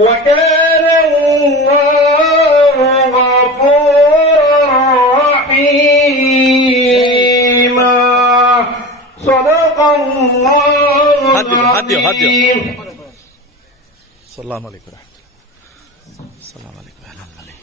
وكان الله غفورا رحيما صدق الله العظيم. السلام عليكم ورحمة الله. السلام عليكم أهلا عليكم.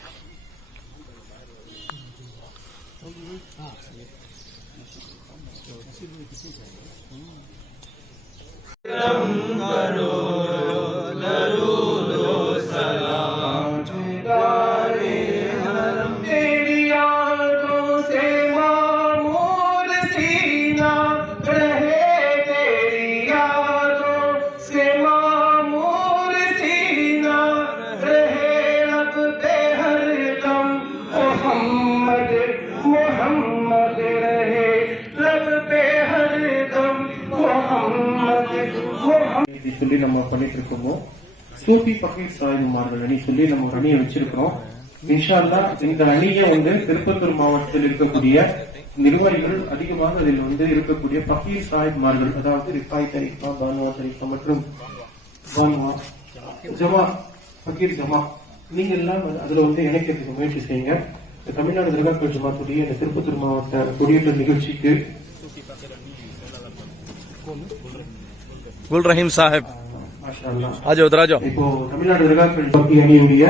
சொல்லி நம்ம பண்ணிட்டு இருக்கோமோ சூஃபி பக்கீர் சாயிமார்கள் அணி சொல்லி நம்ம ஒரு அணியை வச்சிருக்கிறோம். இன்ஷா அல்லாஹ் இந்த அணியை திருப்பத்தூர் மாவட்டத்தில் இருக்கக்கூடிய நிர்வாகிகள் அதிகமாக அதில் இருக்கக்கூடிய பக்கீர் சாயிமார்கள், அதாவது ரிஃபாய் தரிகா, பானுவா தரிகா மற்றும் பானுவா ஜமா, பக்கீர் ஜமா, நீங்க எல்லாம் அதுல இணைக்கிறதுக்கு முயற்சி செய்யுங்க. தமிழ்நாடு தர்கா ஜமாத்துடைய இந்த திருப்பத்தூர் மாவட்ட கொடியேற்ற நிகழ்ச்சிக்கு गुल रहीम साहब आज उधर आ जाओ. இப்போ தமிழ்நாடு தர்கா அணியுடைய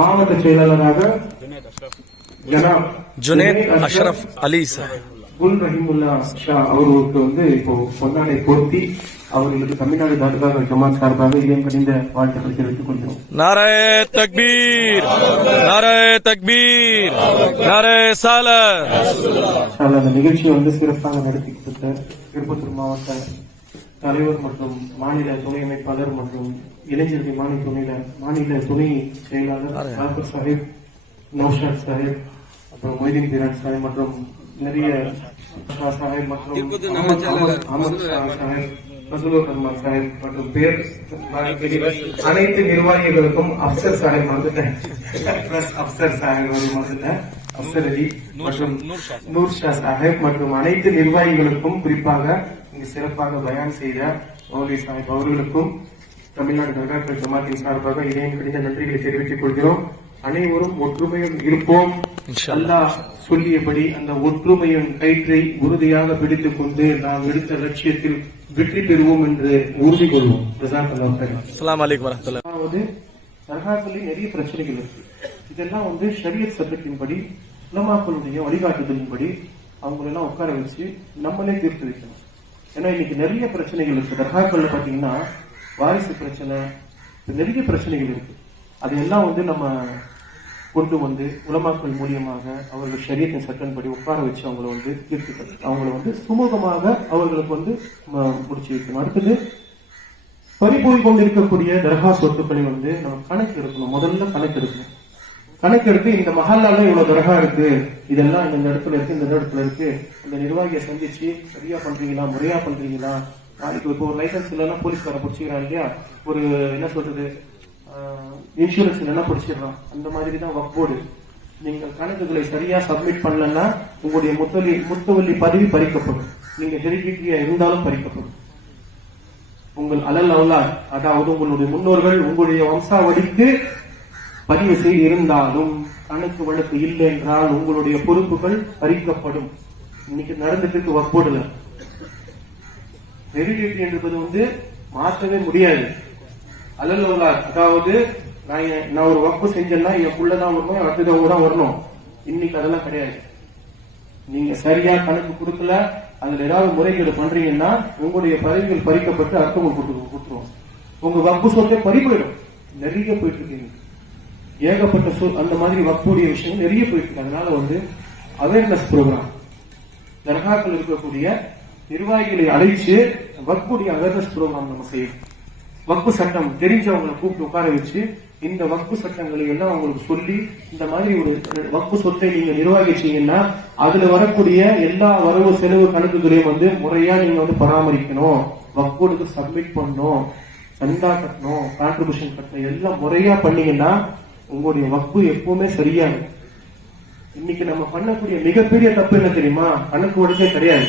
மாவட்ட செயலாளராக ஜனாப் जुनेद अशरफ अली साहब குல் ரஹீமுல்லா ஷா அவர்களுக்கு இப்போ பொன்னாடை போர்த்தி அவர்களுக்கு தமிழ்நாடு தர்கா ஜமாத் சார்பாக இதயம் கணிந்த வாழ்த்துக்கள் தெரிவித்துக் கொள்கிறோம். नारे तकबीर, नारे तकबीर, नारे सालह. அந்த நிகழ்ச்சியை சிறப்பாக நடத்தி கொடுத்த திருப்பத்தூர் மாவட்ட தலைவர் மற்றும் மாநில துணை அமைப்பாளர் மற்றும் இளைஞர்கள் மாநில துணை செயலாளர் டாக்டர் சாஹிப், நௌஷாத் சாஹிப், அப்புறம் மொய்தீன் பிரான் சாஹிப் மற்றும் நிறைய சாஹிப் மற்றும் அஹமத் சாஹிப், ரசூலுல்லாஹ் ரஹ்மான் சாஹிப் மற்றும் பேர் அனைத்து நிர்வாகிகளுக்கும் அப்சர் சாஹிப் அப்சர் சாஹிப் அப்சர் அலி மற்றும் நூர் ஷா சாஹிப் மற்றும் அனைத்து நிர்வாகிகளுக்கும், குறிப்பாக இங்கு சிறப்பாக பயான் செய்த மௌலவி சாஹிப் அவர்களுக்கும் தமிழ்நாடு தர்கா ஜமாத்தின் சார்பாக இதயம் கடித நன்றிகளை தெரிவித்துக் கொள்கிறோம். அனைவரும் ஒற்றுமையுடன் இருப்போம். அல்லாஹ் சொல்லியபடி அந்த ஒற்றுமையின் கயிற்றை உறுதியாக பிடித்துக் கொண்டு நாம் எடுத்த லட்சியத்தில் வெற்றி பெறுவோம் என்று உறுதி கொள்வோம். அதாவது தர்காக்களில் நிறைய பிரச்சனைகள் இருக்கு. இதெல்லாம் ஷரியத் சட்டத்தின்படி, உலமாக்களுடைய வழிகாட்டுதலின்படி அவங்களெல்லாம் உட்கார வச்சு நம்மளே தீர்த்து வைக்கணும். ஏன்னா இன்னைக்கு நிறைய பிரச்சனைகள் இருக்கு. தர்காக்கள்ல பாத்தீங்கன்னா வாரிசு பிரச்சனை, நிறைய பிரச்சனைகள் இருக்கு. அதையெல்லாம் நம்ம கொண்டு உலமாக்கள் மூலியமாக அவர்கள் ஷரியத்தின் சட்டத்தின்படி உட்கார வச்சு அவங்களை தீர்த்து அவங்களை சுமூகமாக அவர்களுக்கு முடிச்சு வைக்கணும். அடுத்தது பறிபோய் கொண்டிருக்கக்கூடிய தர்கா சொத்துக்களை நம்ம கணக்கு எடுக்கணும். முதல்ல கணக்கு எடுக்கணும். கணக்கெடுத்து இந்த மஹல்லால இவ்வளவு தர்கா இருக்கு, இதெல்லாம் இந்த இடத்துல இருக்கு, இந்த இடத்துல இருக்கு, இந்த நிர்வாகியை சந்திச்சு சரியா பண்றீங்களா, முறையா பண்றீங்களா. நாளைக்கு இப்போ ஒரு லைசன்ஸ் இல்லைன்னா போலீஸ்கார பிடிச்சிக்கிறான் இல்லையா, ஒரு என்ன சொல்றது இன்சூரன்ஸ் இல்லைன்னா பிடிச்சிடறான். அந்த மாதிரி தான் வக்ஃப் போர்டு. நீங்கள் கணக்குகளை சரியா சப்மிட் பண்ணலன்னா உங்களுடைய முத்தவல்லி பதவி பறிக்கப்படும். நீங்க ஹெரிடிட்டரியா இருந்தாலும் பறிக்கப்படும். உங்கள் அலல் அவுலாத், அதாவது உங்களுடைய முன்னோர்கள் உங்களுடைய வம்சாவளிக்கு பதிவு செய்து இருந்தாலும் கணக்கு வழக்கு இல்லை என்றால் உங்களுடைய பொறுப்புகள் பறிக்கப்படும். இன்னைக்கு நடந்துட்டு வக்ஃப் போர்டுல ஹெரிடிட்டரி என்பது மாற்றவே முடியாது. அலல் அவுலாத், அதாவது நான் ஒரு வக்ஃப் செஞ்சேன்னா என் புள்ளதான் வரணும், அடுத்தவங்க தான் வரணும். இன்னைக்கு அதெல்லாம் கிடையாது. நீங்க சரியா கணக்கு கொடுக்கல, அதுல ஏதாவது முறைகேடு பண்றீங்கன்னா உங்களுடைய பதவிகள் பறிக்கப்பட்டு அடுத்தவங்க கொடுத்துருவோம். உங்க வக்ஃப் சொத்தை பறி போயிடும். நிறைய போயிட்டு இருக்கீங்க, ஏகப்பட்ட அந்த மாதிரி வக்ஃபுடைய விஷயம் நிறைய போயிட்டு இருக்கு. அதனால அவேர்னஸ் ப்ரோக்ராம் தர்காக்கள் இருக்கக்கூடிய நிர்வாகிகளை அழைச்சு வக்ஃபுடைய அவேர்னஸ் ப்ரோக்ராம் நம்ம செய்யணும். வக்ஃபு சட்டம் தெரிஞ்சவங்களை கூப்பிட்டு உட்கார வச்சு இந்த வக்ஃபு சட்டங்களை எல்லாம் அவங்களுக்கு சொல்லி, இந்த மாதிரி ஒரு வக்ஃபு சொத்தை நீங்க நிர்வகிச்சீங்கன்னா அதுல வரக்கூடிய எல்லா வரவு செலவு கணக்குகளையும் முறையா நீங்க பராமரிக்கணும். வக்ஃபுக்கு சப்மிட் பண்ணணும், சந்தா கட்டணும், கான்ட்ரிபியூஷன் கட்டணும், எல்லாம் முறையா பண்ணீங்கன்னா உங்களுடைய வக்ஃபு எப்பவுமே சரியா இருக்கும். இன்னைக்கு நம்ம பண்ணக்கூடிய மிகப்பெரிய தப்பு என்ன தெரியுமா? கணக்கு ஒழுங்கே கிடையாது.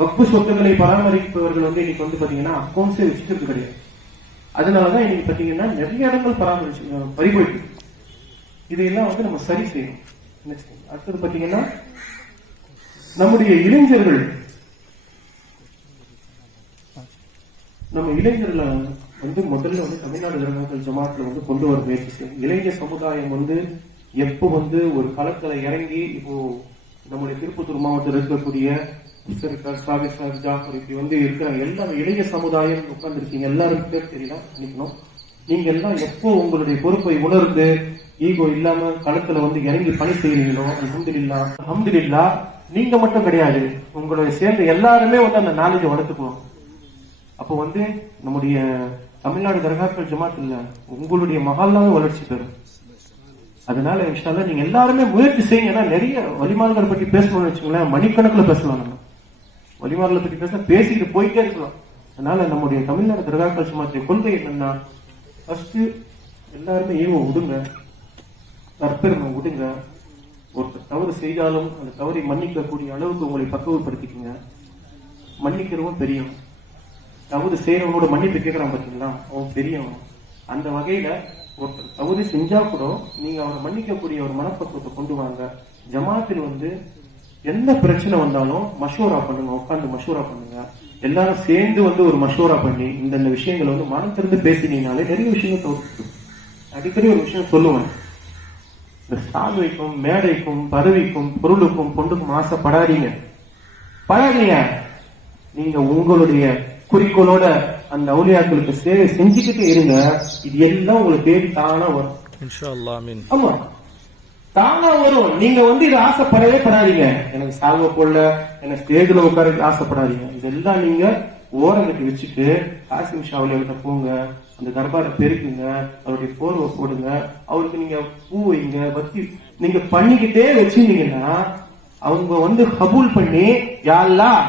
வக்ஃபு சொத்துக்களை பராமரிப்பவர்கள் இன்னைக்கு பாத்தீங்கன்னா அக்கௌண்ட்ஸே வச்சுக்கிறது கிடையாது. அதனாலதான் இன்னைக்கு பாத்தீங்கன்னா நிறைய இடங்கள் பறிபோயிட்டு இதையெல்லாம் வந்து நம்ம சரி செய்யணும். Next thing. அடுத்தது பாத்தீங்கன்னா நம்முடைய இளைஞர்கள், நம்ம இளைஞர்களை வந்து முதல்ல வந்து தமிழ்நாடு தர்காக்கள் ஜமாத்ல வந்து கொண்டு வர முயற்சி செய்யும். இளைஞர் சமுதாயம் வந்து எப்போ வந்து ஒரு களத்துல இறங்கி, இப்போ நம்முடைய திருப்பத்தூர் மாவட்டத்தில் இருக்கக்கூடிய சாகிர் சார் ஜாஃபர் இப்படி வந்து இருக்கிற எல்லாரும் இளைய சமுதாயம் உட்கார்ந்து இருக்கீங்க. எல்லாரும் பேர் தெரியல நினைக்கணும். நீங்க எல்லாம் எப்போ உங்களுடைய பொறுப்பை உணர்ந்து ஈகோ இல்லாம களத்துல வந்து இறங்கி பணி செய்யறீங்களோ, அல்ஹம்துலில்லாஹ் நீங்க மட்டும் கிடையாது, உங்களுடைய சேர்ந்து எல்லாருமே வந்து அந்த நாலேஜை வளர்த்துக்குவோம். அப்போ வந்து நம்முடைய தமிழ்நாடு தர்காக்கள் ஜமாத் இல்ல, உங்களுடைய மகால்லாவே வளர்ச்சி பெறும். அதனால இன்ஷா அல்லாஹ் நீங்க எல்லாருமே முயற்சி செய்யுங்க. ஏன்னா நிறைய வலிமார்களை பத்தி பேசணும்னு வச்சுங்களேன், மணிக்கணக்கில் பேசலாம். நம்ம வலிமார்களை பத்தி பேசிட்டு போயிட்டே இருக்கலாம். அதனால நம்முடைய தமிழ்நாடு தர்காக்கள் ஜமாத்துடைய கொள்கை என்னன்னா, ஃபர்ஸ்ட் எல்லாருமே ஈகோ விடுங்க, தற்பெருமை விடுங்க. ஒருத்தர் தவறு செய்தாலும் அந்த தவறை மன்னிக்க கூடிய அளவுக்கு உங்களை பக்குவப்படுத்திக்கங்க. மன்னிக்கிறவன் பெரியவன், தவறு செய்யறவனோட மன்னிப்பு கேட்கறான் பாத்தீங்களா, அவன் பெரியவன். அந்த வகையில ஒருத்தர் தவறு செஞ்சா கூட நீங்க அவரை மன்னிக்கக்கூடிய ஒரு மனப்பக்குவத்தை கொண்டு வாங்க. ஜமாத்தில் வந்து எந்த பிரச்சனை வந்தாலும் மஷூரா பண்ணுங்க, உட்காந்து மஷூரா பண்ணுங்க. எல்லாரும் சேர்ந்து வந்து ஒரு மஷூரா பண்ணி இந்த விஷயங்களை வந்து மனம் திறந்து பேசினீங்கனாலே நிறைய விஷயங்கள் தோற்று. அடிக்கடி ஒரு விஷயம் சொல்லுவேன், இந்த சால்வைக்கும் மேடைக்கும் பதவிக்கும் பொருளுக்கும் பொண்ணுக்கும் ஆசைப்படாதீங்க. நீங்க உங்களுடைய குறிக்கோளோட அந்த அவுலியாக்களுக்கு சேவை செஞ்சுக்கிட்டே இருங்க. இது எல்லாம் உங்களுக்கு தேடி தானா வரும். இன்ஷா அல்லாஹ். ஆமீன். ஆமா, தானா வரும். நீங்க வந்து இதை ஆசைப்படவே படாதீங்க. எனக்கு சால்வை போடல, எனக்கு ஸ்டேஜ்ல உட்கார ஆசைப்படாதீங்க. இதெல்லாம் நீங்க ஓரம் கட்டி வச்சுட்டு காசிம் ஷாவுலியா போங்க, அந்த தர்பாரை பெருக்குங்க, அவருடைய போர்வை போடுங்க, அவருக்கு நீங்க பூ வைங்க, பத்தி நீங்க பண்ணிக்கிட்டே வச்சிருந்தீங்கன்னா அவங்க வந்து கபூல் பண்ணி, யா அல்லாஹ்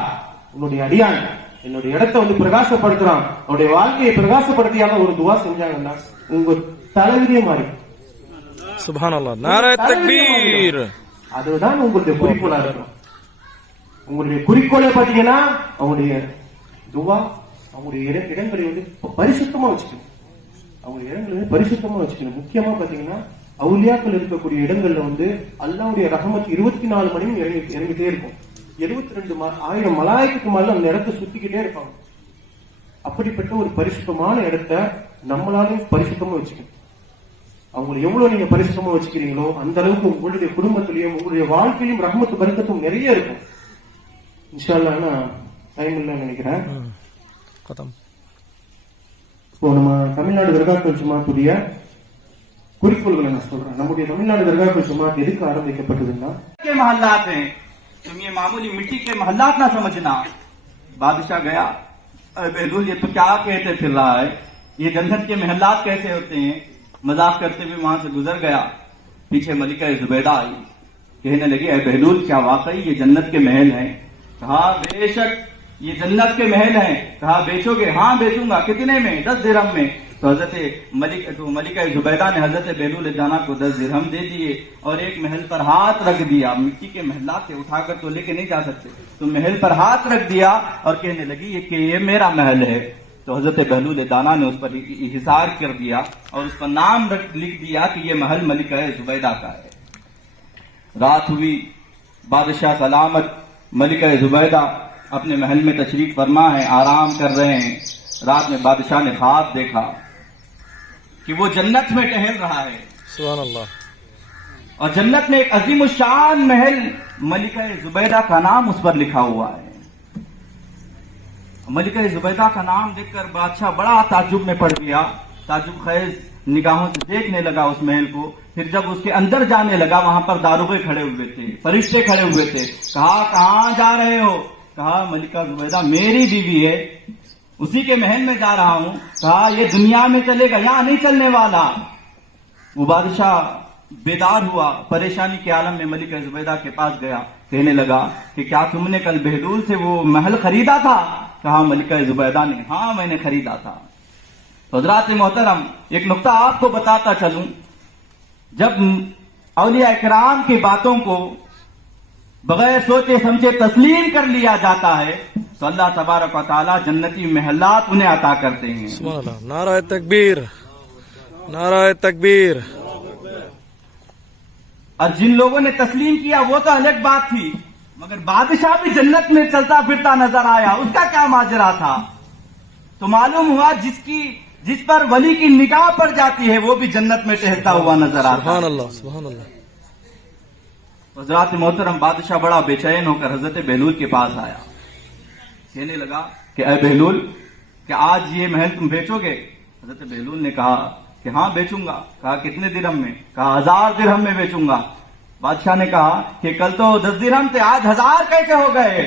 உன்னுடைய அடியான் என்னுடைய இடத்தை வந்து பிரகாசப்படுத்துறான், அவருடைய வாழ்க்கையை பிரகாசப்படுத்தியான ஒரு துவா செஞ்சாங்கன்னா உங்க தலைவிதியே மாறி. சுப்ஹானல்லாஹ். நாரே தக்பீர். அதுதான் உங்களுடைய குறிக்கோளா இருக்கும். உங்களுடைய குறிக்கோளை பாத்தீங்கன்னா அவங்களுடைய துவா, அவங்களுடைய இடங்களை வந்து பரிசுத்தமா வச்சுக்கணும். அவங்களுடைய இடங்களை வந்து பரிசுத்தமா வச்சுக்கணும். முக்கியமா பாத்தீங்கன்னா அவுலியாக்கள் இருக்கக்கூடிய இடங்கள்ல வந்து அல்லாஹ்வுடைய ரஹமத் 24 மணியும் இறங்கிட்டே இருக்கும். 72,000 மலாய்க்கு மேல அந்த இடத்தை சுத்திக்கிட்டே இருப்பாங்க. அப்படிப்பட்ட ஒரு பரிசுத்தமான இடத்தை நம்மளாலும் பரிசுத்தமா வச்சுக்கணும். அவங்களை எவ்வளவு நீங்க பரிசுத்தமா வச்சுக்கிறீங்களோ அந்த அளவுக்கு உங்களுடைய குடும்பத்திலையும் உங்களுடைய வாழ்க்கையிலும் ரஹமத்து பரக்கத்தும் நிறைய இருக்கும். இன்ஷா அல்லாஹ். டைம் இல்லைன்னு நினைக்கிறேன். இப்போ நம்ம தமிழ்நாடு தர்காக்கள் ஜமாத்துடைய குறிக்கோள்களை நான் சொல்றேன். நம்முடைய தமிழ்நாடு தர்காக்கள் ஜமாத் எதுக்கு ஆரம்பிக்கப்பட்டதுன்னா, महल्लात हैं, तुम ये मामूली मिट्टी के महल्लात ना समझना। बादशाह गया, बहलूल ये तो क्या कहते फिर रहा है, ये जन्नत के महल्लात कैसे होते हैं, मजाक करते हुए वहां से गुजर गया। पीछे मलिका जुबैदा आई, कहने लगी, अरे बहलूल क्या वाकई ये जन्नत के महल हैं? कहा बेशक ये जन्नत के महल हैं। कहा बेचोगे? हाँ बेचूंगा। कितने में? 10 दिरहम में। तो मलिका जुबैदा ने हजरत बहलूल दाना को 10 दिरहम दे दिए और एक महल पर हाथ रख दिया। मिट्टी के महल्लात से उठाकर तो लेके नहीं जा सकते, तो महल पर हाथ रख दिया और कहने लगी ये मेरा महल है। तो हजरत बहलूल दाना ने उस पर हिसार कर दिया और उस पर नाम लिख दिया कि ये महल मलिका जुबैदा का है। रात हुई, बादशाह सलामत, मलिका जुबैदा अपने महल में तशरीफ फरमा है, आराम कर रहे हैं। रात में बादशाह ने ख्वाब देखा कि वो जन्नत में टहल रहा है। सुभान अल्लाह। और जन्नत में एक अजीम शान महल मलिका जुबैदा का नाम उस पर लिखा हुआ है। मलिका जुबैदा का नाम देखकर बादशाह बड़ा ताज्जुब में पड़ गया, ताज्जुब खैज निगाहों से देखने लगा उस महल को। फिर जब उसके अंदर जाने लगा, वहां पर दारोगे खड़े हुए थे, फरिश्ते खड़े हुए थे। कहा कहां जा रहे हो? कहा मलिका जुबैदा मेरी बीवी है, उसी के महल में जा रहा हूं। कहा ये दुनिया में चलेगा, यहां नहीं चलने वाला। वो बादशाह बेदार हुआ, परेशानी के आलम में मलिका जुबैदा के पास गया, कहने लगा कि क्या तुमने कल बहलूल से वो महल खरीदा था? कहा मलिका जुबैदा ने, हाँ मैंने खरीदा था। तो हज़रात मोहतरम, एक नुक्ता आपको बताता चलूं, जब औलिया इकराम की बातों को बगैर सोचे समझे तस्लीम कर लिया जाता है, तो तो अल्लाह तबारक व तआला जन्नती महलात उन्हें अता करते हैं। सुभान अल्लाह, नाराए तकबीर, नाराए तकबीर। और जिन लोगों ने तस्लीम किया वो तो अलग बात थी, मगर बादशाह भी जन्नत में चलता फिरता नजर आया, उसका क्या माजरा था? तो मालूम हुआ जिस पर वली की निगाह पड़ जाती है वो भी जन्नत में टहलता हुआ नजर आता है। सुभान अल्लाह, सुभान अल्लाह। हजरात मोहतरम, बादशाह बड़ा बेचैन होकर हजरत बहलूल के पास आया, कहने लगा कि अय बहलूल, क्या आज ये महल तुम बेचोगे? हजरत बहलूल ने कहा कि हाँ बेचूंगा। कहा कितने दिरहम में? कहा 1000 दिरहम में बेचूंगा। बादशाह ने कहा कि कल तो 10 दिरहम थे, आज 1000 कैसे हो गए?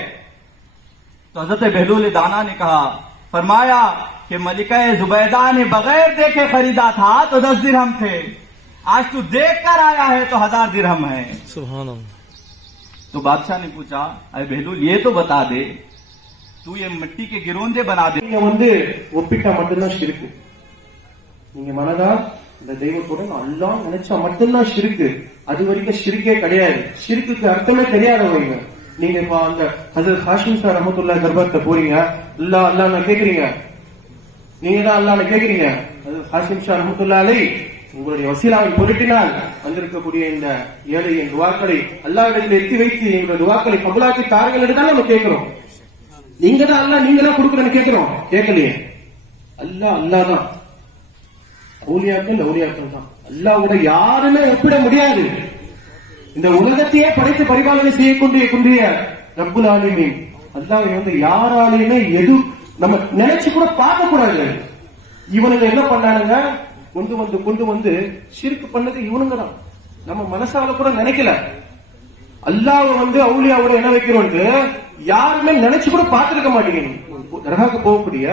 तो हजरत बहलूल दाना ने कहा, फरमाया कि मलिका जुबैदा ने बगैर देखे खरीदा था तो 10 दिरहम थे, आज तू देख कर आया है तो 1000 दिरहम है। सुभान अल्लाह। तो बादशाह ने पूछा, अरे बहलूल ये तो बता दे, तू ये मिट्टी के गिरोंदे बना दे। நீங்க வந்து ஒப்பிட்டா மட்டும்தான் ஷிர்க்கு. நீங்க மனதா இந்த தெய்வத்தோட அல்லாஹ் நினைச்சா மட்டும்தான் ஷிர்க்கு. அது வரைக்கும் ஷிர்க்கே கிடையாது. ஷிர்க்குக்கு அர்த்தமே தெரியாதவங்க. நீங்க இப்ப அந்த ஹஜரத் ஹாஷிம் சார் ரஹ்மத்துல்லாஹி தர்பார்ட்ட போறீங்க, அல்லாஹ் அல்லாஹ்னு கேக்குறீங்க, நீங்க தான் அல்லாஹ்னு கேக்குறீங்க. ஹஜரத் ஹாஷிம் சார் ரஹ்மத்துல்லாஹி அலைஹி உங்களுடைய வசீலாவின் பொருட்டினால் வந்திருக்கக்கூடிய இந்த ஏழையின் துவாக்களை அல்லாஹ்விடத்தில் எத்தி வைத்து எங்களுடைய துவாக்களை கபூலாக்கி தாருங்கள் என்று தான் நம்ம கேட்கிறோம். நீங்க தான் அல்லாஹ், நீங்க தான் கொடுக்கறன்னு கேட்கிறோம், கேட்கலையே. அல்லாஹ் அல்லாஹ் தான், அவுலியாக்கள் தான். அல்லாஹ்வோட யாருமே ஒப்பிட முடியாது. இந்த உலகத்தையே படைத்து பரிபாலனை செய்யக்கூடிய ரப்புல் ஆலமீன் அல்லாஹ்வை வந்து யாராலையுமே நம்ம நினைச்சு கூட பார்க்க கூடாது. இவனுங்க என்ன பண்ணானுங்க, கொண்டு வந்து ஷிர்க் பண்ணது இவனுங்க தான். நம்ம மனசால கூட நினைக்கல. அல்லாஹ்வை வந்து அவுலியாவோட என்ன வைக்கிறோம் யாருமே நினைச்சு கூட பார்த்திருக்க மாட்டேங்க. தர்காக்கு போகக்கூடிய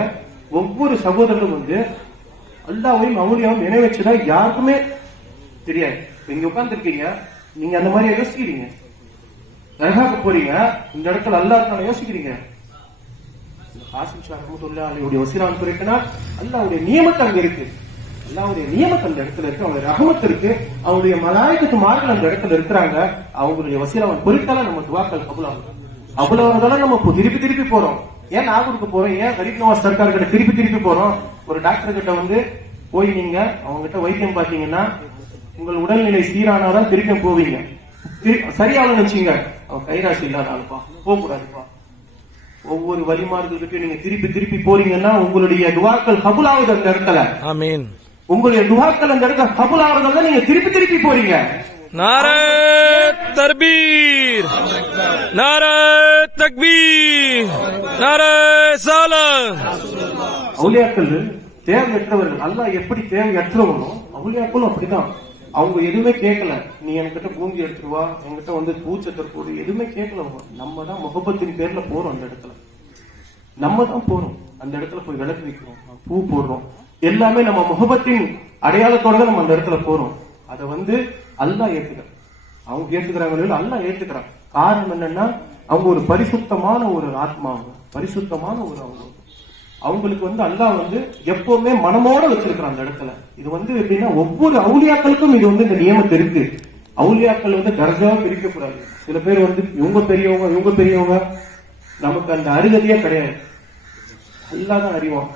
ஒவ்வொரு சகோதரரும் வந்து அல்லாஹ்வையும் அவுலியாவையும் இணை வச்சதா யாருக்குமே தெரியாது. இங்க உட்கார்ந்து இருக்கீங்க, நீங்க அந்த மாதிரி யோசிக்கிறீங்க. தர்காக்கு போறீங்க, இந்த இடத்துல அல்லாஹ் இருக்கான யோசிக்கிறீங்க. ஹாசிம் ஷா ரஹ்மத்துல்லாஹி அலைஹி வஸீலான் குறிப்பினா அல்லாஹ்வுடைய நியமத் அங்க இருக்கு. அல்லாஹ்வுடைய நியமத் அந்த இடத்துல இருக்கு, அவருடைய ரஹமத் இருக்கு, அவருடைய மலாயிகத்து மார்கள் அந்த இடத்துல இருக்கிறாங்க. அவங்களுடைய வசீலாவின் பொருட்டால நம்ம துஆக்கள் கபூலாகும். அவ்வளவுதான் நம்ம திருப்பி போறோம். ஏன் நாகூருக்கு போறோம், ஏன் கரீப் நவாஸ் சர்க்கார் கிட்ட திருப்பி போறோம்? ஒரு டாக்டர் கிட்ட வந்து போய் நீங்க அவங்க கிட்ட வைத்தியம் பாத்தீங்கன்னா உங்கள் உடல்நிலை சீரானாதான் திருப்பி போவீங்க. சரியானு வச்சுங்க, அவன் கைராசி இல்லாத ஆளுப்பா, போக கூடாதுப்பா. ஒவ்வொரு வழிமாறுகிட்டு நீங்க திருப்பி போறீங்கன்னா உங்களுடைய துஆக்கள் கபூலாவது அந்த இடத்துல. ஆமீன். உங்களுடைய துஆக்கள் அந்த இடத்துல கபூலாவதால நீங்க திருப்பி போறீங்க. नारे तकबीर, नारे तकबीर, नारे सालात. அவுலியாக்கள் தேவையற்றவர்கள். அல்லாஹ் எப்படி தேவையற்றவனோ அவுலியாக்களும் அப்படிதான். அவங்க எதுவுமே கேட்கல, நீ என்கிட்ட பூந்தி எடுத்துருவா, என்கிட்ட வந்து பூச்சத்தர் போடு, எதுவுமே கேட்கல. நம்ம தான் முகப்பத்தின் பேர்ல போறோம். அந்த இடத்துல நம்ம தான் போறோம், அந்த இடத்துல போய் விளக்கு வைக்கிறோம், பூ போடுறோம், எல்லாமே நம்ம முகப்பத்தின் அடையாளத்தோட தான் நம்ம அந்த இடத்துல போறோம். அதை வந்து அல்லாஹ் ஏத்துக்கிறான். அவங்க ஏத்துக்கிறாங்க, அல்லாஹ் ஏத்துக்கிறான். காரணம் என்னன்னா அவங்க ஒரு பரிசுத்தமான ஒரு ஆத்மா, பரிசுத்தமான ஒரு அவங்களுக்கு வந்து அல்லாஹ் வந்து எப்பவுமே மனமோட வச்சிருக்கிறான் அந்த இடத்துல. இது வந்து எப்படின்னா ஒவ்வொரு அவுலியாக்களுக்கும் இது வந்து இந்த நியமத்து இருக்கு. அவுலியாக்கள் வந்து தர்ஜாவா பிரிக்க கூடாது. சில பேர் வந்து இவங்க பெரியவங்க, நமக்கு அந்த அருகதையே கிடையாது. அல்லாஹ் தான் அறிவான்.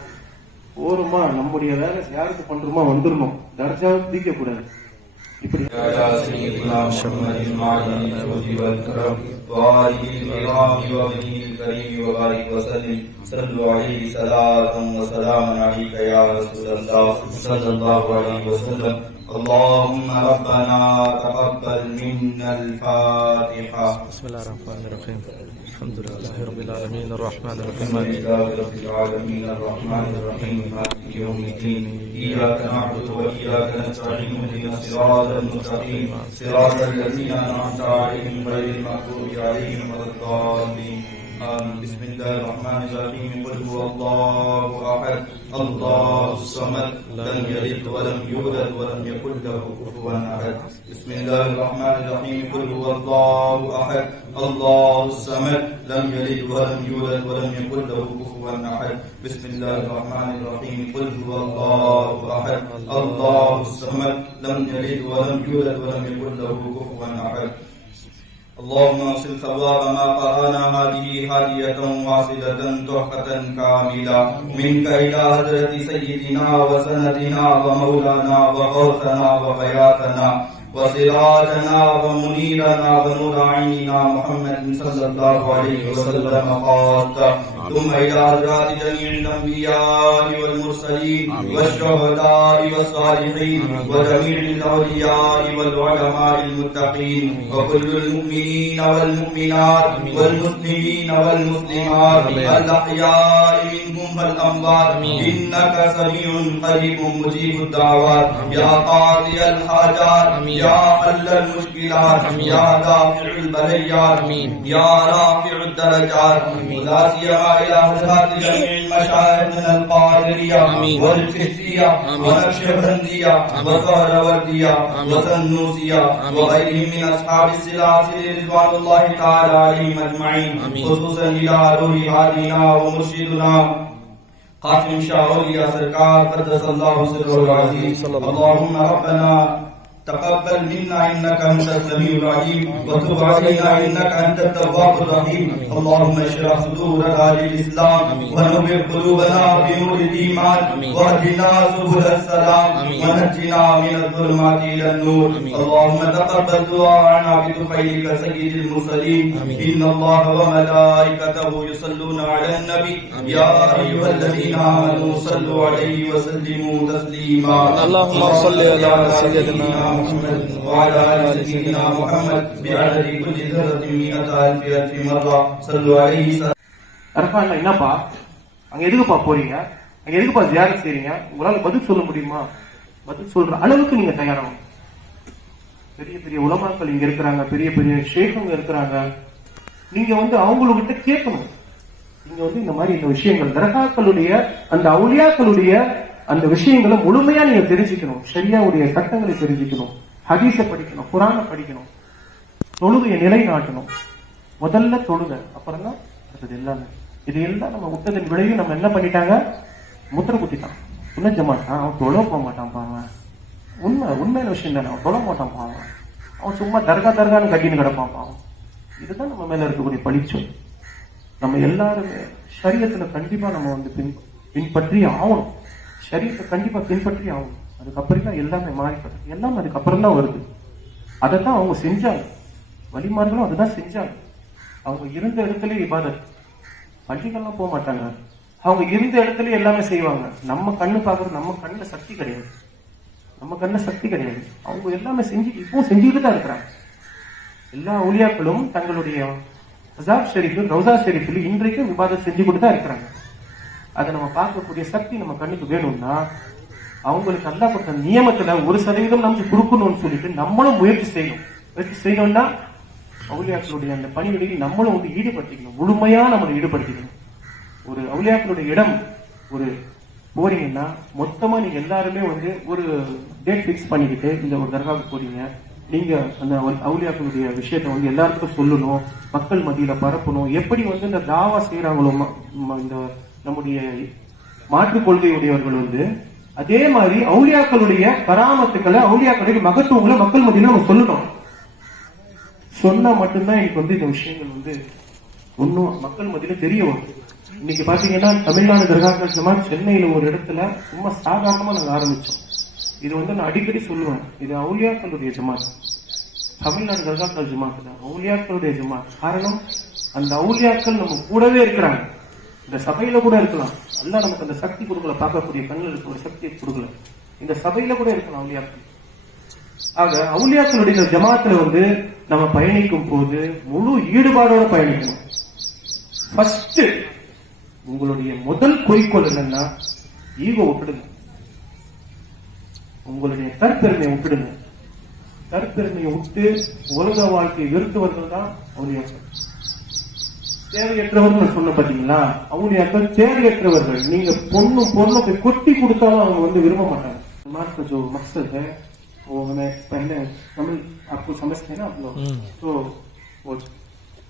போறோமா, நம்முடைய வேலை யாருக்கு பண்றோமா வந்துடணும், தர்ஜாவை பிரிக்க கூடாது. இப்படி صلوا عليه صلاة وسلام عليك يا رسول الله صلى الله عليه وسلم. اللهم ربنا تقبل منا الفاتحة. بسم الله الرحمن الرحيم. الحمد لله رب العالمين الرحمن الرحيم الحمد لله رب العالمين الرحمن الرحيم مالك يوم الدين. إياك نعبد وإياك نستعين اهدنا الصراط المستقيم صراط الذين أنعمت عليهم غير المغضوب عليهم ولا الضالين. آمين. بسم الله الرحمن الرحيم. قل هو الله أحد الله الصمد لم يلد ولم يولد ولم يكن له كفوا أحد. بسم الله الرحمن الرحيم. قل هو الله أحد الله الصمد لم يلد ولم يولد ولم يكن له كفوا أحد. بسم الله الرحمن الرحيم. قل هو الله أحد الله الصمد لم يلد ولم يولد ولم يكن له كفوا أحد. اللهم اصل ثواب ما قرانا هذه هادية واصلة تحفة كاملة منك إلى حضرة سيدنا وسندنا ومولانا وغوثنا وغياثنا وسراجنا ومنيرنا ونور عيننا محمد صلى الله عليه وسلم خاصة ثم إلى حضرات جميع الأنبياء والمرسلين والشهداء والصالحين وجميع الأولياء والعلماء المتقين وكل المؤمنين والمؤمنات والمسلمين والمسلمات الأحياء منهم والأموات إنك سميع قريب مجيب الدعوات يا قاضي الحاجات يا حل المشكلات يا دافع البليات يا رافع الدرجات ولا سيما إلى حضرات جميع المشايخ من القادرية والكشفية ونقشبندية وسهروردية وسنوسية وغيرهم من أصحاب السلاسل رضوان الله تعالى عليهم أجمعين خصوصا إلى روح هادينا ومرشدنا قاسم شاه اولياء سرکار قدس الله سره العزيز اللهم ربنا تقبل منا انك انت السميع العليم وتب علينا انك انت التواب الرحيم اللهم اشرح صدورنا للاسلام ونور قلوبنا بنور الايمان واهدنا سبل السلام ونجنا من الظلمات الى النور اللهم تقبل دعاءنا بطفيلك سيد المرسلين ان الله وملائكته يصلون على النبي يا ايها الذين امنوا صلوا عليه وسلموا تسليما اللهم صل على سيدنا محمد وعلى آل سيدنا محمد بعدد كل ذرة 100,000 مرة صلوا عليه. அரஃபான்ல என்னப்பா அங்க எதுக்குப்பா போறீங்க, அங்க எதுக்குப்பா ஜியாரத் செய்றீங்க, உங்களால பதில் சொல்ல முடியுமா? பதில் சொல்ற அளவுக்கு நீங்க தயாராகும். பெரிய பெரிய உலமாக்கள் இங்க இருக்கிறாங்க, பெரிய பெரிய ஷேக்குங்க இருக்கிறாங்க. நீங்க அவங்ககிட்ட கேட்கணும். நீங்க இந்த மாதிரி இந்த விஷயங்கள் தர்காக்களுடைய அந்த அவுலியாக்களுடைய அந்த விஷயங்களை முழுமையா நீங்க தெரிஞ்சுக்கணும். ஷரியாவுடைய சட்டங்களை தெரிஞ்சுக்கணும், ஹதீஸ படிக்கணும், குர்ஆன படிக்கணும், தொழுகையை நிலைநாட்டணும். முதல்ல தொழுகை, அப்புறம் தான் அடுத்தது எல்லாமே. இது எல்லாம் நம்ம விட்டதன் விளைவு நம்ம என்ன பண்ணிட்டாங்க, முத்திர குத்திட்டான். உன்ன ஜமாட்டான், அவன் தொழ போக மாட்டான் பாவன். உண்மையான விஷயம் தானே, அவன் தொழ மாட்டான் பாவன். அவன் சும்மா தர்கான்னு கட்டின்னு கிடப்பான் பாவன். இதுதான் நம்ம மேல இருக்கக்கூடிய பழிச்சொல். நம்ம எல்லாருமே ஷரியத்துல கண்டிப்பா நம்ம பின்பற்றி ஆகணும். ஷரியத்தை கண்டிப்பா பின்பற்றி ஆகணும். அதுக்கப்புறம் தான் எல்லாமே மாறிப்பட்டது. எல்லாமே அதுக்கப்புறம் தான் வருது. அதைத்தான் அவங்க செஞ்சாங்க, வழிமார்களும் அதுதான் செஞ்சாங்க. அவங்க இருந்த இடத்துல இபாதத், பள்ளிகள்லாம் போக மாட்டாங்க. அவங்க இருந்த இடத்துல எல்லாமே செய்வாங்க. நம்ம கண்ணு பாக்குறது, நம்ம கண்ணுல சக்தி கிடையாது, நம்ம கண்ணுல சக்தி கிடையாது. அவங்க எல்லாமே செஞ்சுட்டு இப்பவும் செஞ்சுட்டு தான் இருக்கிறாங்க. எல்லா ஊழியாக்களும் தங்களுடைய ஹஸாப் ஷெரீஃப், ரவுசா ஷெரீஃபில் இன்றைக்கும் இபாதத் செஞ்சு கொண்டு தான் இருக்கிறாங்க. அதை நம்ம பார்க்கக்கூடிய சக்தி நம்ம கண்ணுக்கு வேணும்னா அவங்களுக்கு அல்லாஹ் கொடுத்த நியமத்துல 1% நமக்கு கொடுக்கணும்னு சொல்லிட்டு நம்மளும் முயற்சி செய்யணும். முயற்சி செய்யணும்னா அவுலியாக்களுடைய அந்த பணிகளில் நம்மளும் ஈடுபடுத்திக்கணும், முழுமையா நம்மளை ஈடுபடுத்திக்கணும். ஒரு அவுலியாக்களுடைய இடம் ஒரு போறீங்கன்னா மொத்தமா நீங்க எல்லாருமே ஒரு டேட் பிக்ஸ் பண்ணிக்கிட்டு இந்த ஒரு தர்காவுக்கு போறீங்க. நீங்க அந்த அவுலியாக்களுடைய விஷயத்த எல்லாருக்கும் சொல்லணும், மக்கள் மத்தியில பரப்பணும். எப்படி இந்த தாவா செய்யறாங்களோ இந்த நம்முடைய மாற்றுக் கொள்கையுடையவர்கள் அதே மாதிரி அவுலியாக்களுடைய பராமத்துக்களை, அவுலியாக்களுடைய மகத்துவங்களை மக்கள் மத்தியில நம்ம சொல்லணும். சொன்னா மட்டும்தான் எனக்கு இந்த விஷயங்கள் ஒன்னும் மக்கள் மத்தியில தெரிய வரும். இன்னைக்கு பாத்தீங்கன்னா தமிழ்நாடு தர்காக்கள் ஜமாத் சென்னையில ஒரு இடத்துல சும்மா சாதாரணமா நாங்க ஆரம்பிச்சோம். இது நான் அடிக்கடி சொல்லுவேன், இது அவுலியாக்களுடைய ஜமாத், தமிழ்நாடு தர்காக்கள் ஜமாத் தான் அவுலியாக்களுடைய ஜமாத். காரணம், அந்த அவுலியாக்கள் நம்ம கூடவே இருக்கிறாங்க. இந்த சபையில கூட இருக்கலாம், அல்லாஹ் நமக்கு அந்த சக்தி கொடுக்கல, பார்க்கக்கூடிய கண்ணில் இருக்க ஒரு சக்தியை கொடுக்கல. இந்த சபையில கூட இருக்கலாம் அவுலியாக்கள். ஆக அவுலியாக்களுடைய ஜமாத்துல நம்ம பயணிக்கும் போது முழு ஈடுபாடோட பயணிக்கணும். ஃபர்ஸ்ட் உங்களுடைய முதல் குறிக்கோள் என்னன்னா, ஈகோ விட்டுடுங்க, உங்களுடைய தற்பெருமையை விட்டுடுங்க. தற்பெருமையை விட்டு உலக வாழ்க்கையை வெறுத்தவர்கள் தான் அவுலியாக்கள். தேவையற்றவர்கள் சொன்ன பாத்தீங்களா, அவுலியாக்கள் தேவையற்றவர்கள். நீங்க பொண்ணு கொட்டி கொடுத்தாலும் அவங்க விரும்ப மாட்டாங்க. मार्ग जो मकसद है वो हमें पहले आपको समझते हैं ना आप लोग, तो वो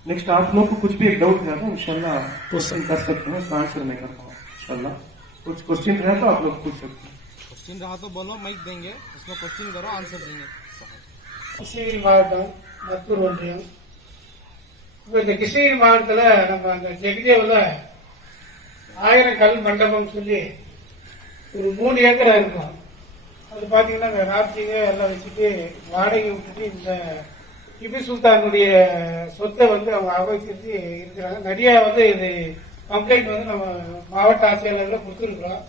नेक्स्ट आप लोग को कुछ भी एक डाउट है तो इंशाल्लाह क्वेश्चन कर सकते हैं, उसका आंसर मैं करता हूँ इंशाल्लाह. कुछ क्वेश्चन रहे तो आप लोग पूछ सकते हैं. क्वेश्चन रहा तो बोलो, माइक देंगे, उसमें क्वेश्चन करो, आंसर देंगे. கிருஷ்ணகிரி மாவட்டம் மத்தூர் ஒன்றியம் இப்ப இந்த கிருஷ்ணகிரி மாவட்டத்துல நம்ம அந்த ஜெகதேவ்ல 1000 கல் மண்டபம் சொல்லி ஒரு 3 ஏக்கரா இருக்கும். அது பாத்தீங்கன்னா இந்த ராப்ஜிங்க எல்லாம் வச்சுட்டு வாடகை விட்டுட்டு இந்த டிபு சுல்தானுடைய சொத்தை வந்து அவங்க அபகரிச்சு இருக்கிறாங்க. நிறைய வந்து இது கம்ப்ளைண்ட் வந்து நம்ம மாவட்ட ஆட்சியாளர்ல கொடுத்துருக்கிறோம்.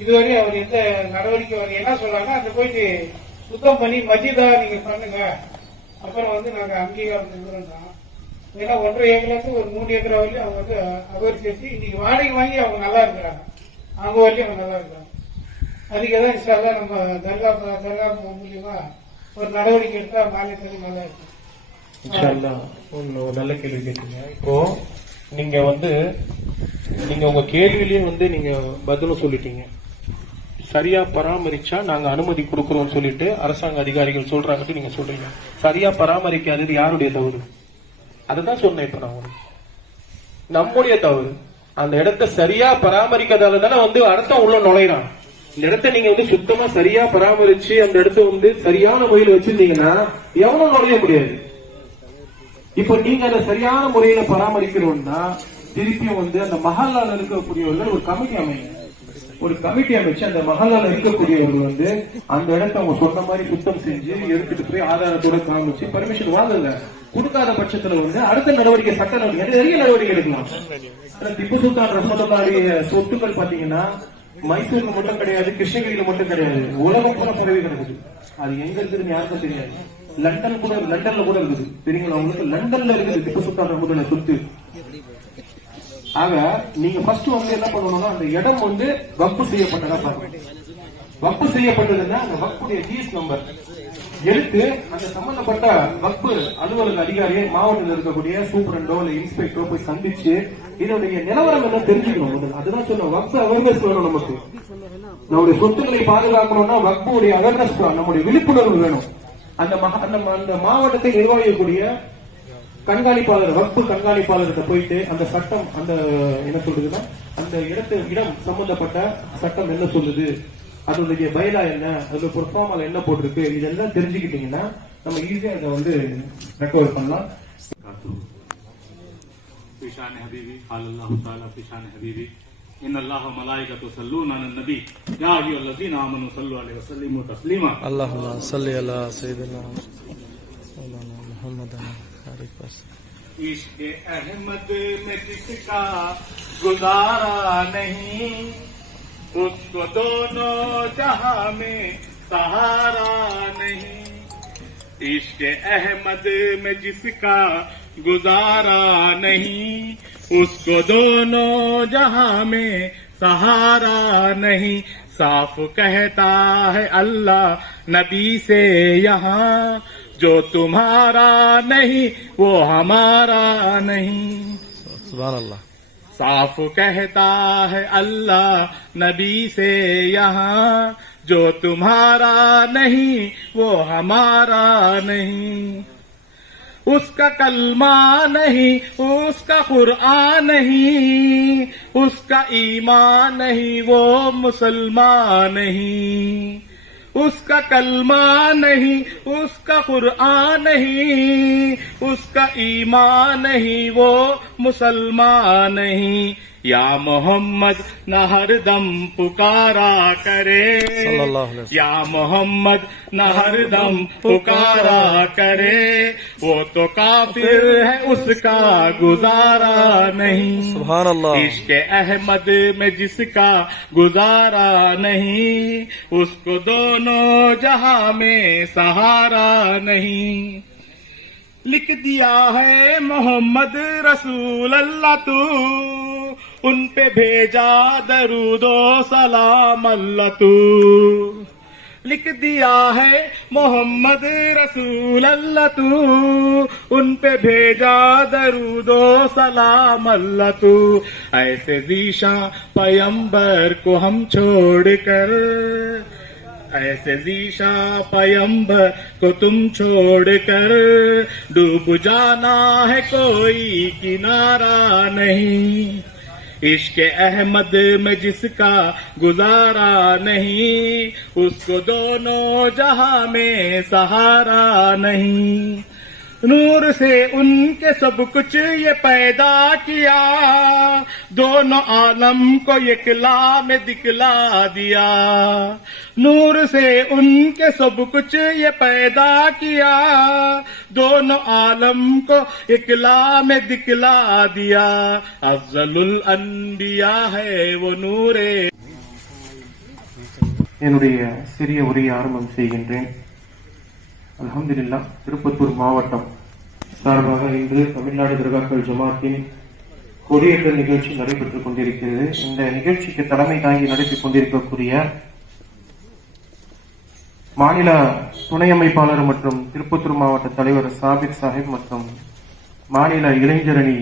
இதுவரை அவர் எந்த நடவடிக்கை வர என்ன சொல்றாங்கன்னா, அந்த போயிட்டு சுத்தம் பண்ணி மஜிதா நீங்க பண்ணுங்க, அப்புறம் வந்து நாங்க அங்கீகாரம் கொடுக்குறோம். ஏன்னா 1.5 ஏக்கர்ல ஒரு 3 ஏக்கர் வரையும் அவங்க வந்து அபகரிச்சு வச்சு இன்னைக்கு வாடகை வாங்கி அவங்க நல்லா இருக்கிறாங்க. அவங்க வரையும் அவங்க நல்லா இருக்கிறாங்க. அதுக்கு எதாவது இன்ஷால்லா நம்ம தர்கா மூலியமா ஒரு நடவடிக்கை எடுத்தா மாநிலத்தில் நல்லா இருக்கும். இன்ஷால்லா ஒரு நல்ல கேள்வி கேட்டீங்க. இப்போ நீங்க உங்க கேள்வியிலேயே நீங்க பதிலும் சொல்லிட்டீங்க. சரியா பராமரிச்சா நாங்க அனுமதி கொடுக்கறோம் சொல்லிட்டு அரசாங்க அதிகாரிகள் சொல்றாங்கன்னு நீங்க சொல்றீங்க. சரியா பராமரிக்காதது யாருடைய தவறு? அததான் சொன்னேன். இப்ப நான் நம்முடைய தவறு. அந்த இடத்தை சரியா பராமரிக்காதால தானே அடுத்த உள்ள நுழைறான். இந்த இடத்த நீங்க சுத்தமா சரியா பராமரிச்சு அந்த இடத்த சரியான முறையில் வச்சிருந்தீங்கன்னா எவனும் நுழைய முடியாது. இப்ப நீங்க அதை சரியான முறையில பராமரிக்கணும்னா திருப்பியும் அந்த மஹல்லால இருக்கக்கூடியவர்கள் ஒரு கமிட்டி அமைங்க. ஒரு கமிட்டி அமைச்சு அந்த மஹல்லால இருக்கக்கூடியவர்கள் அந்த இடத்த அவங்க சொன்ன மாதிரி சுத்தம் செஞ்சு எடுத்துட்டு போய் ஆதாரத்தோட காமிச்சு பர்மிஷன் வாங்கல. கொடுக்காத பட்சத்துல அடுத்த நடவடிக்கை, சட்ட நடவடிக்கை, நிறைய நடவடிக்கை எடுக்கலாம். திப்பு சுல்தான் ரஹ்மத்துல்லாஹி சொத்துக்கள் பாத்தீங்கன்னா மைசூர்ல மட்டும் கிடையாது, கிருஷ்ணகிரியில மட்டும் கிடையாது, உலகம் கூட பரவி கிடக்குது. அது எங்க இருக்குதுன்னு யாருக்கும் தெரியாது. லண்டன்ல கூட இருக்குது. தெரியுங்களா உங்களுக்கு? லண்டன்ல இருக்குது திப்பு சுல்தான் ரஹ்மத்துல்லாஹி சொத்து. ஆக நீங்க ஃபர்ஸ்ட் என்ன பண்ணணும்னா அந்த இடம் வக்ஃப் செய்யப்பட்டதா பாருங்க. வக்ஃப் செய்யப்பட்டதுன்னா அந்த வக்ஃபுடைய ஜிஎஸ் நம்பர் எடுத்து அந்த சம்பந்தப்பட்ட வக்ஃப் அலுவலக அதிகாரியை மாவட்டத்தில் இருக்கக்கூடிய சூப்பரண்டோ இல்ல இன்ஸ்பெக்டரோ போய் சந்திச்சு இதனுடைய நிலவரம் என்ன தெரிஞ்சுக்கணும். அதுதான் சொன்ன வக்ஃப் அவேர்னஸ் வேணும். நமக்கு நம்முடைய சொத்துக்களை பாதுகாக்கணும்னா வக்ஃபுடைய அவேர்னஸ், நம்முடைய விழிப்புணர்வு வேணும். அந்த மாவட்டத்தை நிர்வகிக்கக்கூடிய கண்காணிப்பாளர், வக்ஃப் கண்காணிப்பாளர்கிட்ட போயிட்டு அந்த சட்டம் அந்த என்ன சொல்றதுன்னா அந்த இடம் சம்பந்தப்பட்ட சட்டம் என்ன சொல்லுது, அதனுடைய பைலா என்ன, அதோட பெர்ஃபார்மல என்ன போட்டிருக்கு, இதெல்லாம் தெரிஞ்சுக்கிட்டீங்கன்னா நம்ம ஈஸியா இதை ரெக்கவர் பண்ணலாம். फिशान हबीबी अल्लाह ताला फिशान हबीबी इन अल्लाह मलाइकतु सल्लूना अलन नबी या अय्युहल्लज़ीना आमनू सल्लु अलैहि व सल्लिमू तस्लीमा अल्लाहुम्मा सल्लि अला सय्यिदिना मौलाना मुहम्मद इश्क़ अहमद में किसका गुजारा नहीं, उसको दोनों जहां में सहारा नहीं। इश्क़ अहमद में जिसका गुजारा नहीं, उसको दोनों जहां में सहारा नहीं। साफ कहता है अल्लाह नबी से यहाँ, जो तुम्हारा नहीं वो हमारा नहीं। सुभान अल्लाह। साफ कहता है अल्लाह नबी से यहाँ, जो तुम्हारा नहीं वो हमारा नहीं। उसका कलमा नहीं, उसका कुरान नहीं, उसका ईमान नहीं, वो मुसलमान नहीं। उसका कलमा नहीं, उसका कुरान नहीं, उसका ईमान नहीं, वो मुसलमान नहीं। या मोहम्मद न हरदम पुकारा करे, या मोहम्मद न हरदम पुकारा करे, वो तो काफिर है उसका गुजारा नहीं। सुभान अल्लाह। इश्क़ अहमद में जिसका गुजारा नहीं, उसको दोनों जहां में सहारा नहीं। लिख दिया है मोहम्मद रसूल अल्लाह तू, उन पे भेजा दरूदो सलाम अल्लाह तू। लिख दिया है मोहम्मद रसूल अल्लाह तू, उन पे भेजा दरूदो सलाम अल्लाह तू। ऐसे ज़ीशा पैगंबर को हम छोड़कर, ऐसे ज़ीशा पैगंबर को तुम छोड़कर, डूब जाना है कोई किनारा नहीं। इश्क़ अहमद में जिसका गुजारा नहीं, उसको दोनों जहां में सहारा नहीं। नूर से उनके सब कुछ ये पैदा किया, दोनों आलम को इकला में दिखला दिया। नूर से उनके सब कुछ ये पैदा किया, दोनों आलम को इकला में दिखला दिया। अफजलुल अनबिया है वो नूरे। என்னுடைய சிறிய உரையை ஆரம்பம் செய்கின்றேன். அல்ஹம்துலில்லாஹ், திருப்பத்தூர் மாவட்டம் சார்பாக இன்று தமிழ்நாடு தர்காக்கள் ஜமாத்தின் கொடியேற்ற நிகழ்ச்சி நடைபெற்றுக் கொண்டிருக்கிறது. இந்த நிகழ்ச்சிக்கு தலைமை தாங்கி நடத்திக் கொண்டிருக்கக்கூடிய மாநில துணை அமைப்பாளர் மற்றும் திருப்பத்தூர் மாவட்ட தலைவர் சாபித் சாஹிப் மற்றும் மாநில இளைஞரணி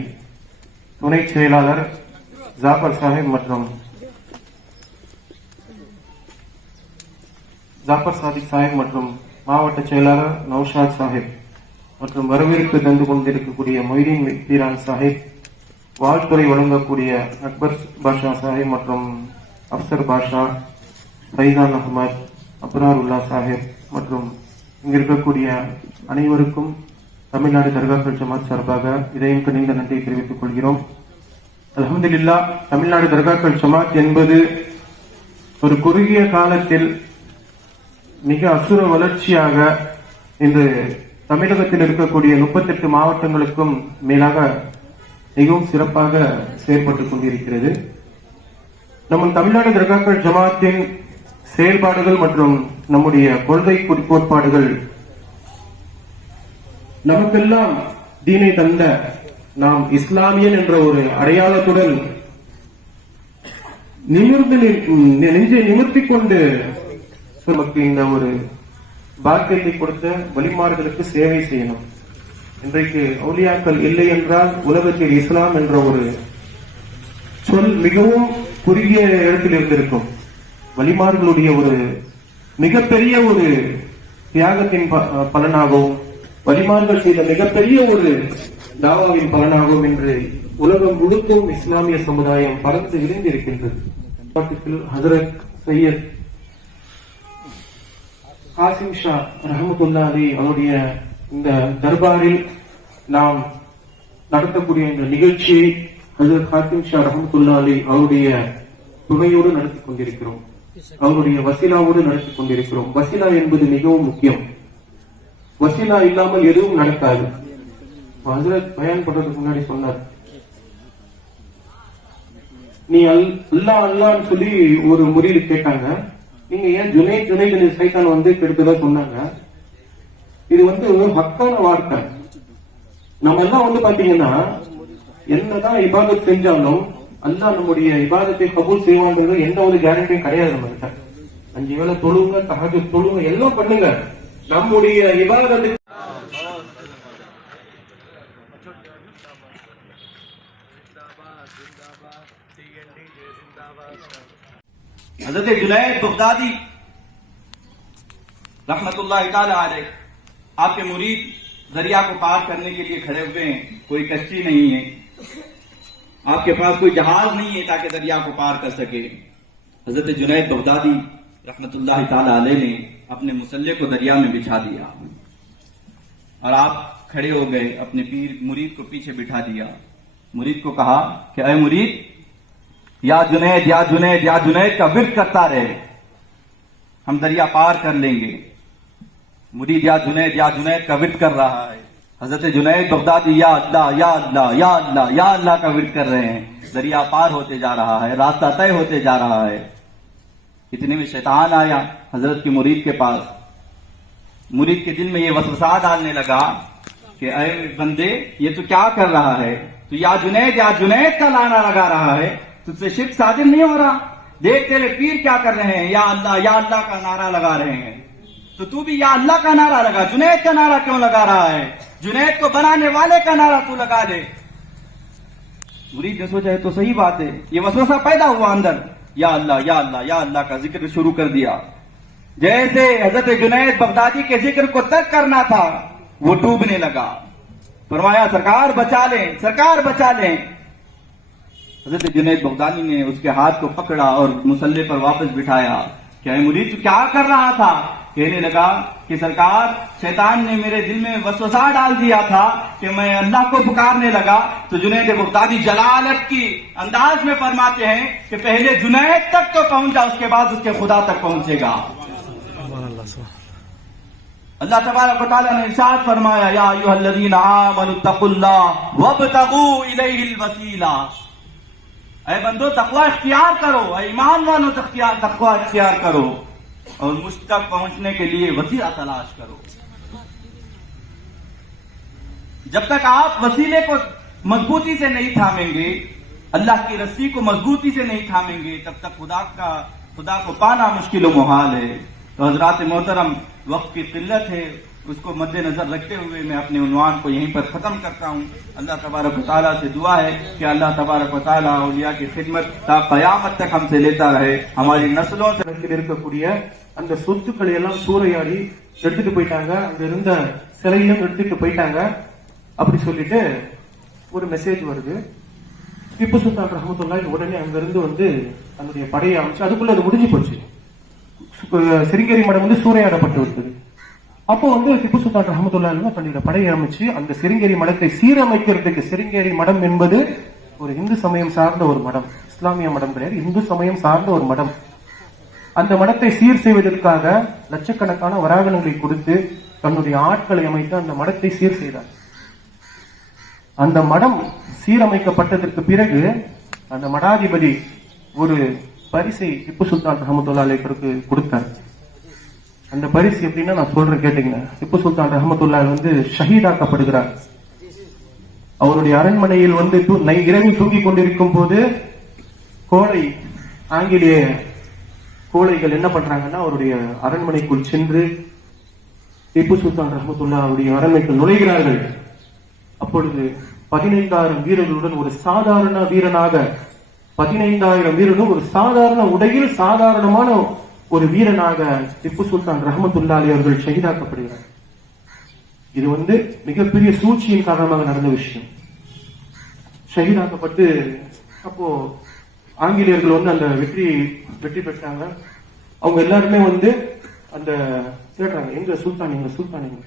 துணை செயலாளர் ஜாபர் சாஹிப் மற்றும் ஜாபர் சாதிக் சாஹிப் மற்றும் மாவட்ட செயலாளர் நௌஷாத் சாஹிப் மற்றும் வரவேற்பு தந்து கொண்டிருக்கக்கூடிய மொய்தீன் பீரான் சாஹிப், வாழ்த்துறை வழங்கக்கூடிய அக்பர் பாஷா சாஹிப் மற்றும் அப்சர் பாஷா, ஃபைசான் அகமது, அப்ரார் உல்லா சாஹிப் மற்றும் இங்கு இருக்கக்கூடிய அனைவருக்கும் தமிழ்நாடு தர்காக்கள் ஜமாத் சார்பாக இதயம் கனிந்த நன்றியை தெரிவித்துக் கொள்கிறோம். அல்ஹம்துலில்லாஹ், தமிழ்நாடு தர்காக்கள் ஜமாத் என்பது ஒரு குறுகிய காலத்தில் மிக அசுர வளர்ச்சியாக இன்று தமிழகத்தில் இருக்கக்கூடிய 38 மாவட்டங்களுக்கும் மேலாக மிகவும் சிறப்பாக செயல்பட்டுக் கொண்டிருக்கிறது. நம்ம தமிழ்நாடு தர்காக்கள் ஜமாத்தின் செயல்பாடுகள் மற்றும் நம்முடைய கொள்கை கோட்பாடுகள் நமக்கெல்லாம் தீனை தந்த நாம் இஸ்லாமியன் என்ற ஒரு அடையாளத்துடன் நெஞ்சை நிமிர்த்திக் கொண்டு நமக்கு இந்த ஒரு பாக்கியத்தை கொடுத்த வலிமார்களுக்கு சேவை செய்யணும். இன்றைக்கு அவுலியாக்கள் இல்லை என்றால் உலகத்தில் இஸ்லாம் என்ற ஒரு சொல் மிகவும் குறுகிய இடத்தில் இருந்திருக்கும். வலிமார்களுடைய ஒரு மிகப்பெரிய ஒரு தியாகத்தின் பலனாகவும் வலிமார்கள் செய்த மிகப்பெரிய ஒரு தாவாவின் பலனாகவும் இன்று உலகம் முழுக்கும் இஸ்லாமிய சமுதாயம் பறந்து விரிந்திருக்கின்றது. ஹஜரத் சையத் காசிம் ஷா ரஹமத்துல்லா அலி அவருடைய இந்த தர்பாரில் நாம் நடத்தக்கூடிய இந்த நிகழ்ச்சியை ஹஜரத் காசிம் ஷா ரஹமத்துல்லா அலி அவருடைய துணையோடு நடத்திக் கொண்டிருக்கிறோம். அவருடைய வசீலாவோடு நடத்திக் கொண்டிருக்கிறோம். வசீலா என்பது மிகவும் முக்கியம். வசீலா இல்லாமல் எதுவும் நடக்காது. ஹஜரத் பயான் பண்றதுக்கு முன்னாடி சொன்னார், நீ அல்லாஹ் அல்லான்னு சொல்லி ஒரு முறையில் கேட்டாங்க. நீங்க ஏன் ஜுனைத் சைத்தான் வந்து கெடுத்ததா சொன்னாங்க. இது ஹக்கான வார்த்தை. நம்ம எல்லாம் பாத்தீங்கன்னா என்னதான் இபாதத் செஞ்சாலும் அல்லாஹ் நம்முடைய இபாதத்தை கபூல் செய்வாங்கிறது எந்த ஒரு கேரண்டியும் கிடையாது. நம்ம கிட்ட 5 வேளை தொழுங்க, தஹஜ்ஜுத் தொழுங்க, எல்லாம் பண்ணுங்க. நம்முடைய இபாதத்தை हजरत जुनैद बगदादी रहमतुल्लाह ताला अलैह आपके मुरीद दरिया को पार करने के लिए खड़े हुए हैं। कोई कश्ती नहीं है, आपके पास कोई जहाज नहीं है ताकि दरिया को पार कर सके। हजरत जुनैद बगदादी रहमतुल्लाह ताला अलैह ने अपने मुसल्ले को दरिया में बिछा दिया और आप खड़े हो गए, अपने पीर मुरीद को पीछे बिठा दिया। मुरीद को कहा कि अय मुरीद, या जुनैद या जुनैद या जुनैद का विर्द करता रहे, हम दरिया पार कर लेंगे। मुरीद या जुनैद का विर्द कर रहा है। हजरत जुनैद बगदादी या अल्लाह या अल्लाह या अल्लाह या अल्लाह का विर्द कर रहे हैं। दरिया पार होते जा रहा है, रास्ता तय होते जा रहा है। इतने में शैतान आया हजरत की मुरीद के पास। मुरीद के दिल में ये वसवसा डालने लगा कि अय बंदे, ये तो क्या कर रहा है? तो या जुनैद का लाना लगा रहा है, तुझसे शिर्क साजिद नहीं हो रहा? देख तेरे पीर क्या कर रहे हैं, या अल्लाह का नारा लगा रहे हैं, तो तू भी या अल्लाह का नारा लगा। जुनैद का नारा क्यों लगा रहा है? जुनैद को बनाने वाले का नारा तू लगा दे। मुरीद ने सोचा है तो सही बात है। ये वसवसा पैदा हुआ अंदर, या अल्लाह का जिक्र शुरू कर दिया। जैसे हजरत जुनैद बगदादी के जिक्र को तर्क करना था, वो डूबने लगा। फरमाया सरकार बचा लें, सरकार बचा लें। हजरत जुनैद बगदादी ने उसके हाथ को पकड़ा और मुसल्ले पर वापस बिठाया। क्या मुरीद तू क्या कर रहा था? कहने लगा कि सरकार, शैतान ने मेरे दिल में वसवसा डाल दिया था कि मैं अल्लाह को पुकारने लगा। तो जुनैद बगदादी जलालत की अंदाज में फरमाते हैं कि पहले जुनैद तक तो पहुंचा, उसके बाद उसके खुदा तक पहुंचेगा। अल्लाह तबारक व तआला ने इरशाद फरमाया, या अय्युहल्लज़ीना आमनु तक़ुल्लाह वब्तगू इलैहिल वसीला। ऐ बंदो, तकवा इख्तियार करो, ऐ ईमान वालों तकवा इख्तियार करो और मुझ तक पहुंचने के लिए वसीला तलाश करो। जब तक आप वसीले को मजबूती से नहीं थामेंगे, अल्लाह की रस्सी को मजबूती से नहीं थामेंगे, तब तक खुदा को पाना मुश्किल व मुहाल है। तो हजरात मोहतरम, वक्त की किल्लत है, उसको मद्देनजर रखते हुए मैं अपने उन्वान को यहीं पर खत्म करता हूँ। अल्लाह तबारक व तआला से दुआ है कि अल्लाह तबारक व तआला औलिया की खिदमत क़यामत तक हमसे लेता रहे। हमारी नस्लों से இருக்கக்கூடிய அந்த சொத்துக்களை எல்லாம் சூறையாடி எடுத்துட்டு போயிட்டாங்க, அங்க இருந்த சிலையும் எடுத்துட்டு போயிட்டாங்க அப்படி சொல்லிட்டு ஒரு மெசேஜ் வருது. திப்பு சுல்தான் ரஹ்மத்துல்லாஹி உடனே அங்க இருந்து வந்து தன்னுடைய படையை அமைச்சு, அதுக்குள்ள அது முடிஞ்சு போச்சு. சிருங்கேரி மடம் வந்து சூறையாடப்பட்டு விட்டது. அப்போ வந்து திப்பு சுல்தான் ரஹ்மத்துல்லாஹி தன்னுடைய படையை அமைச்சு அந்த சிருங்கேரி மடத்தை சீரமைக்கிறதுக்கு, சிருங்கேரி மடம் என்பது ஒரு இந்து சமயம் சார்ந்த ஒரு மடம், இஸ்லாமிய மடம் கிடையாது, இந்து சமயம் சார்ந்த ஒரு மடம். அந்த மடத்தை சீர் செய்வதற்காக லட்சக்கணக்கான வராகனங்களை கொடுத்து தன்னுடைய ஆட்களை அமைத்து அந்த மடத்தை சீர் செய்தார். அந்த மடம் சீரமைக்கப்பட்டதற்கு பிறகு அந்த மடாதிபதி ஒரு பரிசை திப்பு சுல்தான் ரஹ்மத்துல்லாஹி கொடுத்தார். அந்த பரிசு எப்படின்னா நான் சொல்றேன் கேட்டீங்கன்னா, திப்பு சுல்தான் ரஹ்மத்துல்லாஹி வந்து ஷஹீதாக்கப்படுகிறார். அவருடைய அரண்மனையில் வந்து இரவில் தூங்கிக் கொண்டிருக்கும் போது கோழை, ஆங்கிலேய கோழைகள் என்ன பண்றாங்கன்னா அவருடைய அரண்மனைக்குள் சென்று திப்பு சுல்தான் ரஹ்மத்துல்லாஹி அவருடைய அரண்மனைக்குள் நுழைகிறார்கள். அப்பொழுது 15,000 வீரர்களுடன் ஒரு சாதாரண வீரனாக, 15,000 வீரர்களும் ஒரு சாதாரண உடையில் சாதாரணமான ஒரு வீரனாக திப்பு சுல்தான் ரஹ்மத்துல்லாஹி அவர்கள் ஷஹீதாக்கப்படுகிறார். இது வந்து மிகப்பெரிய சூழ்ச்சியின் காரணமாக நடந்த விஷயம். ஷஹீதாக்கப்பட்டு அப்போ ஆங்கிலேயர்கள் வந்து அந்த வெற்றி பெற்றாங்க. அவங்க எல்லாருமே வந்து அந்த கேட்டாங்க, எங்க சுல்தான், எங்க சுல்தான் எங்க?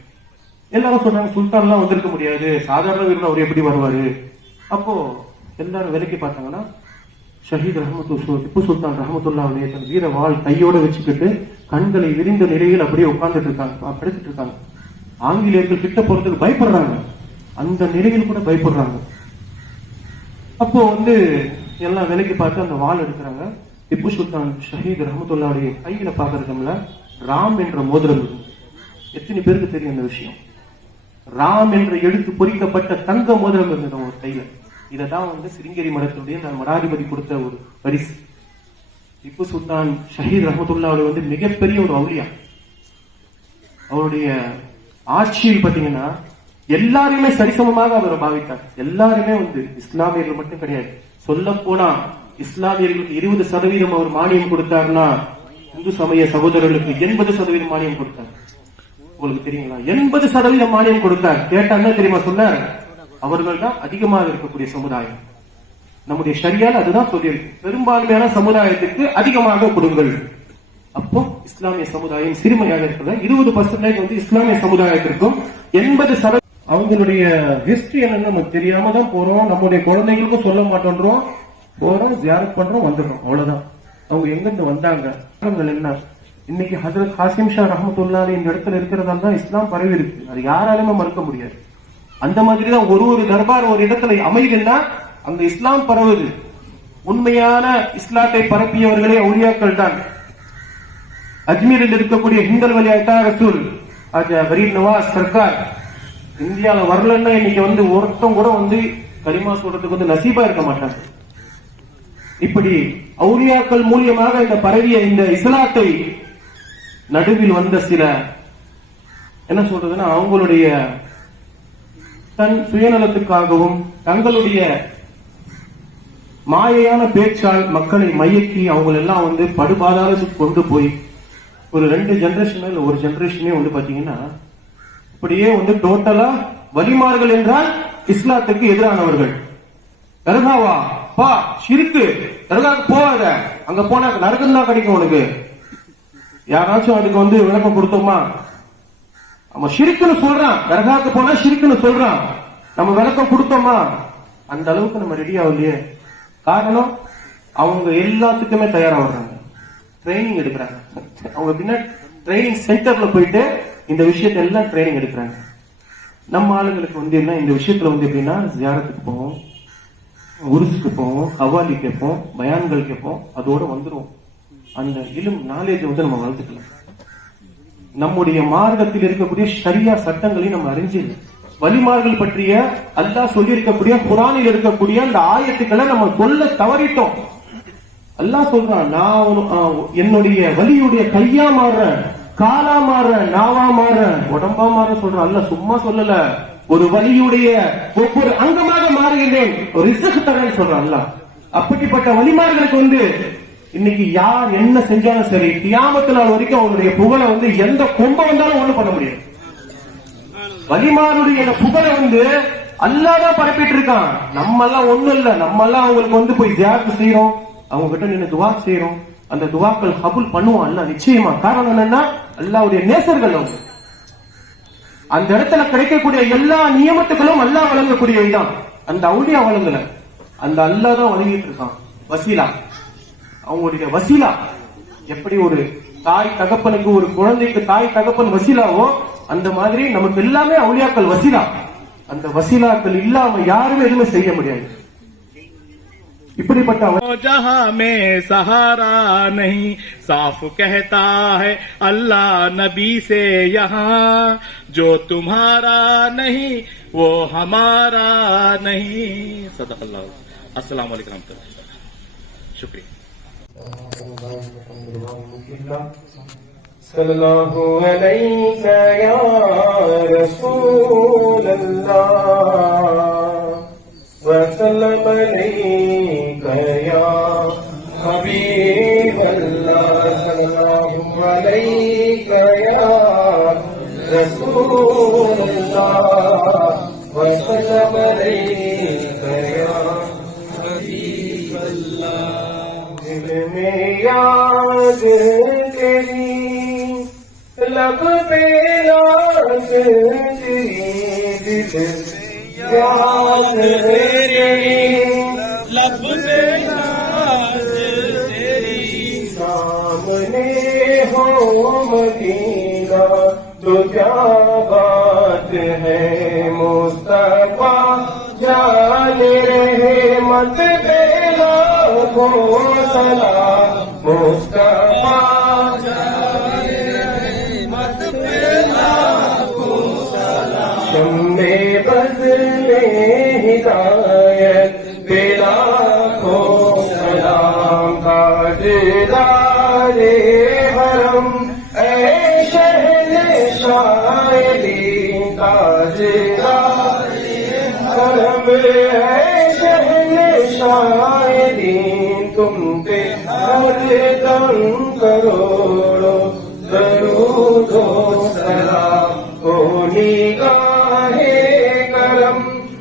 எல்லாரும் சொன்னாங்க, சுல்தான்லாம் வந்திருக்க முடியாது, சாதாரண வீரன் அவர் எப்படி வருவாரு? அப்போ எல்லாரும் விலைக்கு பார்த்தாங்கன்னா ஷஹீத் திப்பு சுல்தான் ரஹ்மத்துல்லாஹி தன் வீர வாள் கையோட வச்சுக்கிட்டு கண்களை விரிந்த நிலையில் அப்படியே உட்கார்ந்துட்டு இருக்காங்க, படுத்துட்டு இருக்காங்க. ஆங்கிலேயர்கள் கிட்ட போறதுக்கு பயப்படுறாங்க, அந்த நிலையில் கூட பயப்படுறாங்க. அப்போ வந்து எல்லாம் விலைக்கு பார்த்து அந்த வாள் எடுக்கிறாங்க. திப்பு சுல்தான் ஷஹீத் ரஹ்மத்துல்லாஹி கையில பாக்குறதுல ராம் என்ற மோதிரம் இருக்கும். எத்தனை பேருக்கு தெரியும் அந்த விஷயம்? ராம் என்ற எழுத்து பொறிக்கப்பட்ட தங்க மோதிரம் இருந்தது ஒரு கையில. இததான் வந்து சிருங்கேரி மடத்தினுடைய மடாதிபதி கொடுத்த ஒரு பரிசு. திப்பு சுல்தான் ஷஹீத் ரஹ்மத்துல்லாஹி வந்து மிகப்பெரிய ஒரு அவுலியா. அவருடைய ஆட்சியில் பாத்தீங்கன்னா எல்லாருமே சரிசமமாக அவரை பாவித்தார். எல்லாருமே வந்து இஸ்லாமியர்கள் மட்டும் கிடையாது, சொல்ல போனா இஸ்லாமியர்களுக்கு 20% அவர் மானியம் கொடுத்தாருன்னா இந்து சமய சகோதரர்களுக்கு 80% மானியம் கொடுத்தார். உங்களுக்கு தெரியுங்களா? 80% மானியம் கொடுத்தார். கேட்டா என்ன தெரியுமா சொன்னார்? அவர்கள் தான் அதிகமாக இருக்கக்கூடிய சமுதாயம். நம்முடைய ஷரியால அதுதான் சொல்லியிருக்கு, பெரும்பான்மையான சமுதாயத்துக்கு அதிகமாக கொடுங்கள். அப்போ இஸ்லாமிய சமுதாயம் சிறுமையாக இருக்கிறது. 20% வந்து இஸ்லாமிய சமுதாயத்திற்கும் 80% அவங்களுடைய ஹிஸ்டரி என்னன்னு நமக்கு தெரியாம தான் போறோம். நம்முடைய குழந்தைகளுக்கும் சொல்ல மாட்டோன்றோம், போறோம், ஜியாரத் பண்றோம், வந்துடுறோம், அவ்வளவுதான். அவங்க எங்கிருந்து வந்தாங்க என்ன? இன்னைக்கு ஹஜ்ரத் காசிம் ஷா ரஹ்மத்துல்லாஹி இந்த இடத்துல இருக்கிறதால தான் இஸ்லாம் பரவி இருக்கு. அது யாராலுமே மறுக்க முடியாது. அந்த மாதிரிதான் ஒரு தர்பார் ஒரு இடத்துல அமைதுன்னா அங்க இஸ்லாம் பரவுது. உண்மையான இஸ்லாத்தை பரப்பியவர்களே அவுலியாக்கள் தான். அஜ்மீரில் இருக்கக்கூடிய ஹிந்தல் வலி அத்தா ரசூல் கரீப் நவாஸ் சர்க்கார் இந்தியாவில் வரலன்னா இன்னைக்கு வந்து ஒருத்தம் கூட வந்து கலிமா சொல்றதுக்கு வந்து நசீபா இருக்க மாட்டாங்க. இப்படி அவுலியாக்கள் மூலியமாக இந்த பரவிய இந்த இஸ்லாத்தை நடுவில் வந்த சில என்ன சொல்றதுன்னா அவங்களுடைய தன் சுயநலத்துக்காகவும் தங்களுடைய மாயையான பேச்சால் மக்களை மயக்கி அவங்க எல்லாம் வந்து படுபாதாரத்துக்கு கொண்டு போய் ஒரு 2 ஜெனரேஷன் இல்ல ஒரு ஜெனரேஷனே வந்து பாத்தீங்கன்னா அப்படியே வந்து டோட்டலா வலிமார்கள் என்றால் இஸ்லாத்துக்கு எதிரானவர்கள். தர்காவா பா ஷிர்கு, தர்காவுக்கு போகாத, அங்க போனா நரகம் தான் கிடைக்கும் உனக்கு. யாராச்சும் அதுக்கு விளக்கம் கொடுத்தோமா? அவன் ஷிர்க்குன்னு சொல்றான், தர்காக்கு போனா ஷிர்க்குன்னு சொல்றான், நம்ம விளக்கம் கொடுத்தோமா? அந்த அளவுக்கு நம்ம ரெடி ஆகலையே. காரணம், அவங்க எல்லாத்துக்குமே தயாரா வர்றாங்க, ட்ரைனிங் எடுக்கிறாங்க. அவங்க பின்னாடி ட்ரைனிங் சென்டர்ல போயிட்டு இந்த விஷயத்த எல்லாம் ட்ரைனிங் எடுக்கிறாங்க. நம்ம ஆளுங்களுக்கு என்ன, இந்த விஷயத்துல எப்படின்னா, ஜியாரத்துக்கு போவோம், உருசுக்கு போவோம், கவாலி கேட்போம், பயான்கள் கேட்போம், அதோட வந்துருவோம். அந்த இலும் நாலேஜ் நம்ம வளர்த்துக்கலாம். நம்முடைய மார்க்கத்தில் இருக்கக்கூடிய ஷரியா சட்டங்களையும் நம்ம அறிஞ்சு, வழிமார்கள் பற்றிய அல்லாஹ் சொல்லி இருக்கக்கூடிய குர்ஆனில் இருக்கக்கூடிய அந்த ஆயத்துக்களை நம்ம சொல்ல தவறிட்டோம். அல்லாஹ் சொல்றான், நான் என்னுடைய வலியுடைய கையா மாறுறேன், காலா மாறுறேன், நாவா மாறுறேன், உடம்பா மாற சொல்றான். அல்லாஹ் சும்மா சொல்லல, ஒரு வலியுடைய ஒவ்வொரு அங்கமாக மாறுகிறேன், ஒரு ரிஸ்க் தரேன்னு சொல்றான் அல்லாஹ். அப்படிப்பட்ட வழிமார்களுக்கு இன்னைக்கு யார் என்ன செஞ்சாலும் சரி, கியாமத்து நாள் வரைக்கும் அவருடைய புகழை எந்த கொம்ப வந்தாலும் ஒண்ணும் பண்ண முடியாது. வலிமாருடைய புகழை அல்லாஹ் தான் பரப்பிட்டு இருக்கான். நம்ம எல்லாம் ஒண்ணும் இல்ல, நம்ம எல்லாம் அவங்களுக்கு போய் ஜியாரத் செய்யறோம், அவங்க கிட்ட நின்று துவா செய்யறோம். அந்த துவாக்கள் கபூல் பண்ணுவோம் அல்லாஹ் நிச்சயமா. காரணம் என்னன்னா, அல்லாஹ்வுடைய நேசர்கள் அவங்க. அந்த இடத்துல கிடைக்கக்கூடிய எல்லா நியமத்துகளும் அல்லாஹ் வழங்கக்கூடியவைதான். அந்த அவுலியா வழங்கல, அந்த அல்லாஹ் தான் வழங்கிட்டு இருக்கான். வசீலா, அவங்களுடைய வசீலா எப்படி ஒரு தாய் தகப்பனுக்கு, ஒரு குழந்தைக்கு தாய் தகப்பன் வசீலாவோ, அந்த மாதிரி நமக்கு எல்லாமே அவுலியாக்கள் வசீலா. அந்த வசீலாக்கள் இல்லாம யாருமே எதுவுமே செய்ய முடியாது. இப்படிப்பட்ட जहां में सहारा नहीं, साफ कहता है अल्लाह नबी से यहाँ, जो तुम्हारा नहीं वो हमारा नहीं. सदक़ल्लाह. अस्सलाम वालेकुम, शुक्रिया. सल्लल्लाहु अलैका या रसूल अल्लाह वसल्लम अलैका या हबीब अल्लाह. सल्लल्लाहु अलैका या रसूल अल्लाह वसल्लम अलैका या हबीब अल्लाह. दिल में याद तेरी, लब पे नाज तेरी, दिल याद तेरी, लब पे नाज तेरी. सामने हो मदीना तो क्या बात है, मुस्तफा जाने रहे मत बेला को सलाम. मुस्तफा जाने रहे मत बेला को सलाम. शम्मे बदले हिदायत बेला को सलाम. ताजदारे हरम ऐ शहंशाह दीन, ताजदारे हरम ऐ शहंशाह दीन. तुम पे हरदम करोड़ों दरूद व सलाम. ओ निगाहे करम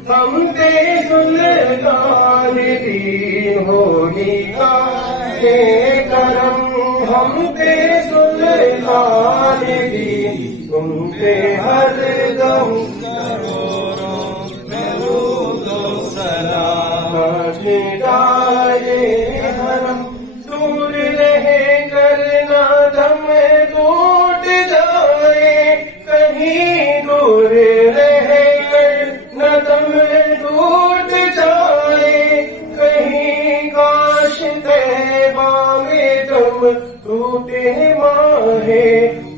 हम ते सुल्तान दीन, हो निगाहे करम हम ते सुल्तान दीन. तुम पे हरदम करोड़ों दरूद व सलाम. ताजदारे हरम दूर रहे करना दम टूट जाए, कहीं दूर रहे करना दम टूट जाए. कहीं काश तैबा में दम टूटे माहे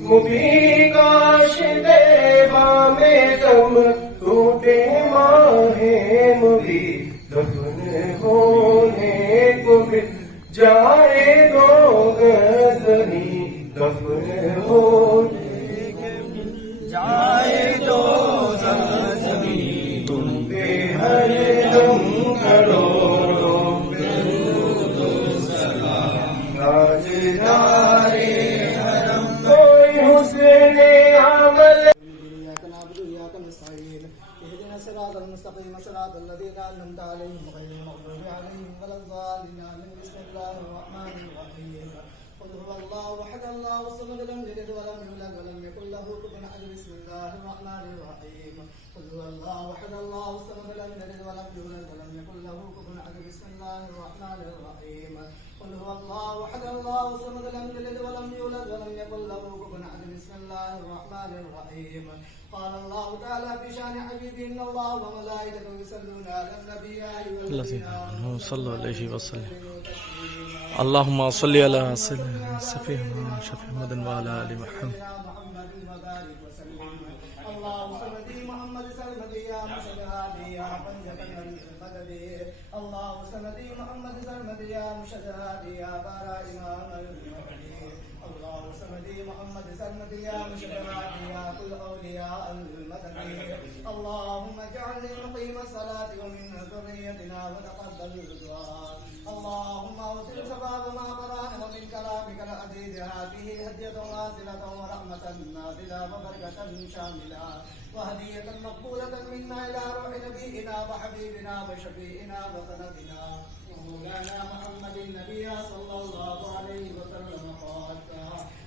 मुबी, काश तैबा में दम टूटे माहे मुबी. दफन होने को मिल जाए दो गजनी, दफन होने को मिल जाए दो गजनी. तुम पे हर दम करोड़ों दरूद व सलाम. ताजदारे हरम कोई हुस्न अमल. اهدنا الصراط المستقيم صراط الذين أنعمت عليهم غير المغضوب عليهم ولا الضالين. بسم الله الرحمن الرحيم. قل هو الله أحد الله الصمد الرحمن الرحيم قل هو الله احد الله الصمد لم يلد ولم يولد ولم يكن له كفوا احد بسم الله الرحمن الرحيم قال الله تعالى في شان حبيبه ان الله وملائكته يصلون على النبي يا ايها الذين امنوا صلوا عليه وسلموا تسليما اللهم صل على سيدنا سفينا شفيع محمد وعلى ال محمد وبارك وسلم اللهم صل محمد سلمدي يا مشهد هادي يا بنجة المدد اللهم صل محمد سلمدي يا مشهد هادي يا بارا امام المهدي اللهم صل محمد سلمدي يا مشهد هادي يا كل اولياء المدد اللهم اجعلني مقيم الصلاة ومن ذريتنا وتقبل الدعاء اللهم اوصل ثواب ما قرانا ومن كلامك العزيز هذه هدية واصلة ورحمة نازلة وبركة شاملة وهدية مقبولة منا إلى روح نبينا وحبيبنا وشفيئنا وسندنا ومولانا محمد النبي صلى الله عليه وسلم قال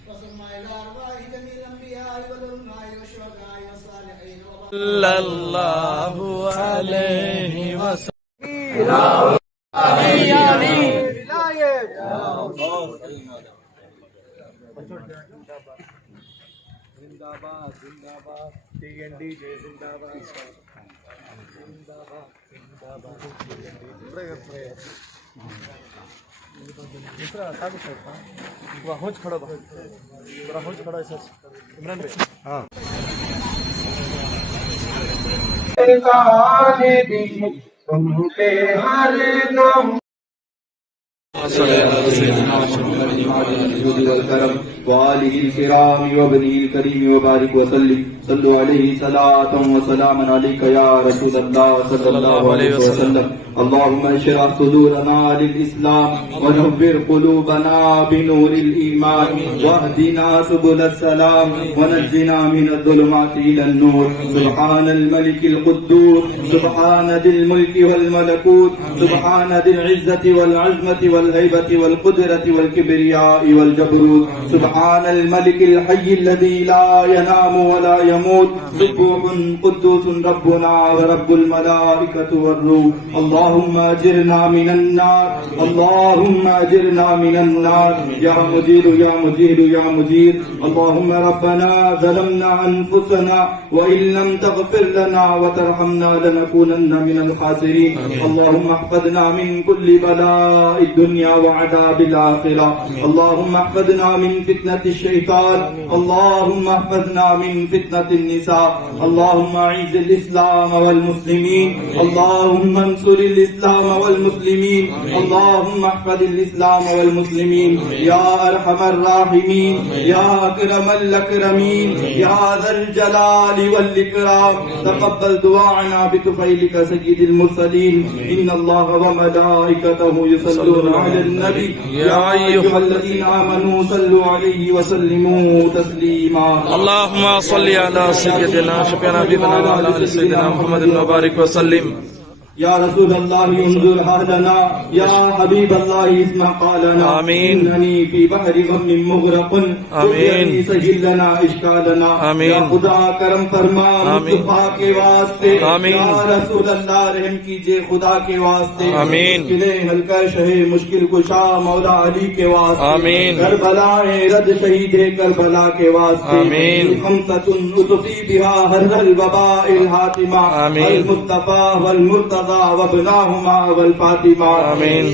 وثم إلى أرواح جميع الأنبياء والعلماء والشهداء والصالحين صلى الله عليه وسلم وآله الكرام وابنه الكريم وبارك وسلم صلوا عليه صلاة وسلاما عليك يا رسول الله صلى الله عليه وسلم اللهم اشرح صدورنا للإسلام ونبر قلوبنا بنور الإيمان واهدنا سبل السلام ونجنا من الظلمات إلى النور سبحان الملك القدوس سبحان ذي الملك والملكوت سبحان ذي العزة والعظمة والهيبة والقدرة والكبرياء والجبروت سبحان الملك الحي الذي لا ينام ولا يموت سبوح قدوس ربنا ورب الملائكة والروح اللهم اجرنا من النار اللهم اجرنا من النار يا مجير يا مجير يا مجير اللهم ربنا ظلمنا انفسنا وان لم تغفر لنا وترحمنا لنكونن من الخاسرين اللهم احفظنا من كل بلاء الدنيا وعذاب الاخره اللهم احفظنا من فتنة الشيطان اللهم احفظنا من فتنة النساء اللهم اعز الاسلام والمسلمين اللهم انصر الاسلام والمسلمين اللهم احفظ الاسلام والمسلمين يا ارحم الراحمين يا اكرم الاكرمين يا ذا الجلال والاكرام تقبل دعاءنا بطفيلك سيد المرسلين ان الله وملائكته يصلون على النبي يا ايها الذين امنوا صلوا عليه وسلموا تسليما اللهم صل على سيدنا شفيعنا حبيبنا وعلى ال سيدنا محمد وبارك وسلم يا رسول الله انظر حالنا يا حبيب الله اسمع قالنا آمين. إنني في بحر غم مغرق آمين. سهل لنا اشکالنا آمين. یا خدا کرم فرما آمين. مصطفیٰ کے واسطے آمین. یا رسول اللہ رحم کیجئے خدا کے واسطے آمین. مشکلیں حل کر شہ مشکل کشا مولا علی کے واسطے آمین. کربلائیں رد شہید کربلا کے واسطے آمین. خمسۃ اطفی بها هر الوباء الحاتمہ آمین. المصطفیٰ والمرتضى وابناهما والفاطمة آمين.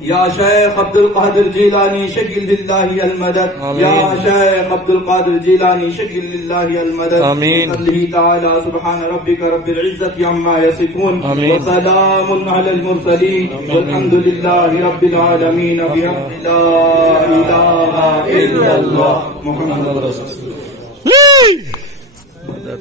يا شيخ عبد القادر جيلاني شكل لله المدد آمين. يا شيخ عبد القادر جيلاني شكل لله المدد آمين. بفضله تعالى سبحان ربك رب العزة عما يصفون آمين. وسلام على المرسلين والحمد لله رب العالمين بحق لا إله إلا الله محمد رسول الله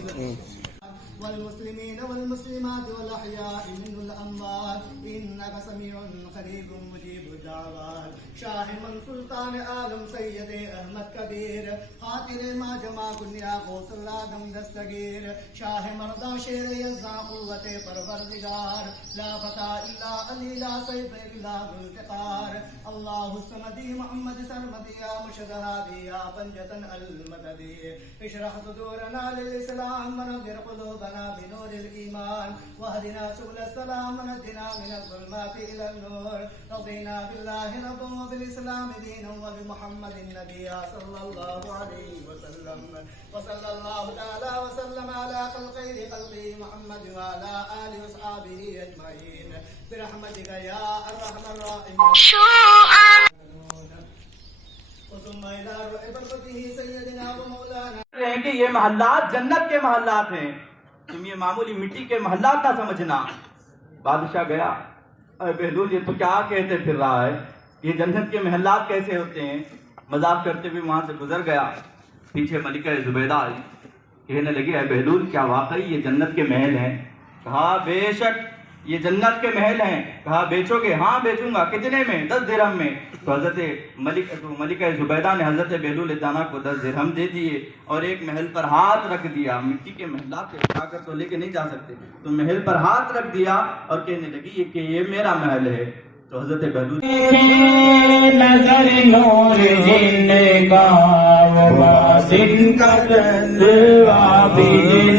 والمسلمين والمسلمات والأحياء منه الأموات إنك سميع قريب مجيب الدعوات شاہ من سلطان عالم سید احمد کبیر خاطر ما جمع کنیا غوث اللہ دم دستگیر شاہ مردا شیر یزا قوت پروردگار لا فتح الا علی لا سیف الا ذوالفقار اللہ الصمدی محمد سرمدی یا مرشد ہادی یا پنجتن المددی اشرح صدورنا للاسلام ونور قلوبنا بنور الایمان واهدنا سبل السلام ونجنا من الظلمات الى النور رضينا بالله ربا وبالاسلام دينا وبمحمد النبي صلى الله عليه وسلم وصلى الله تعالى وسلم على خير خلقه محمد وعلى اله واصحابه اجمعين برحمتك يا ارحم الراحمين وثم الى روح بركته سيدنا ومولانا کہ یہ محلات جنت کے محلات ہیں، تم یہ معمولی مٹی کے محلات نہ سمجھنا۔ بادشاہ گیا، اے بہلول یہ تو کیا کہتے پھر رہا ہے، یہ جنت کے محلات کیسے ہوتے ہیں؟ مذاق کرتے ہوئے وہاں سے گزر گیا۔ پیچھے ملکہ زبیدہ آئی، کہنے لگی اے بہلول کیا واقعی یہ جنت کے محل ہیں؟ کہا بے شک یہ جنت کے محل ہیں۔ کہا بیچو گے؟ ہاں بیچوں گا۔ کتنے میں؟ 10 درہم میں۔ تو حضرت ملکہ زبیدہ نے حضرت بہلول دانا کو 10 درہم دے دیے اور ایک محل پر ہاتھ رکھ دیا۔ مٹی کے محلات سے اٹھا کر تو لے کے نہیں جا سکتے، تو محل پر ہاتھ رکھ دیا اور کہنے لگی کہ یہ میرا محل ہے۔ تو حضرت بہلول نظر نور جن کا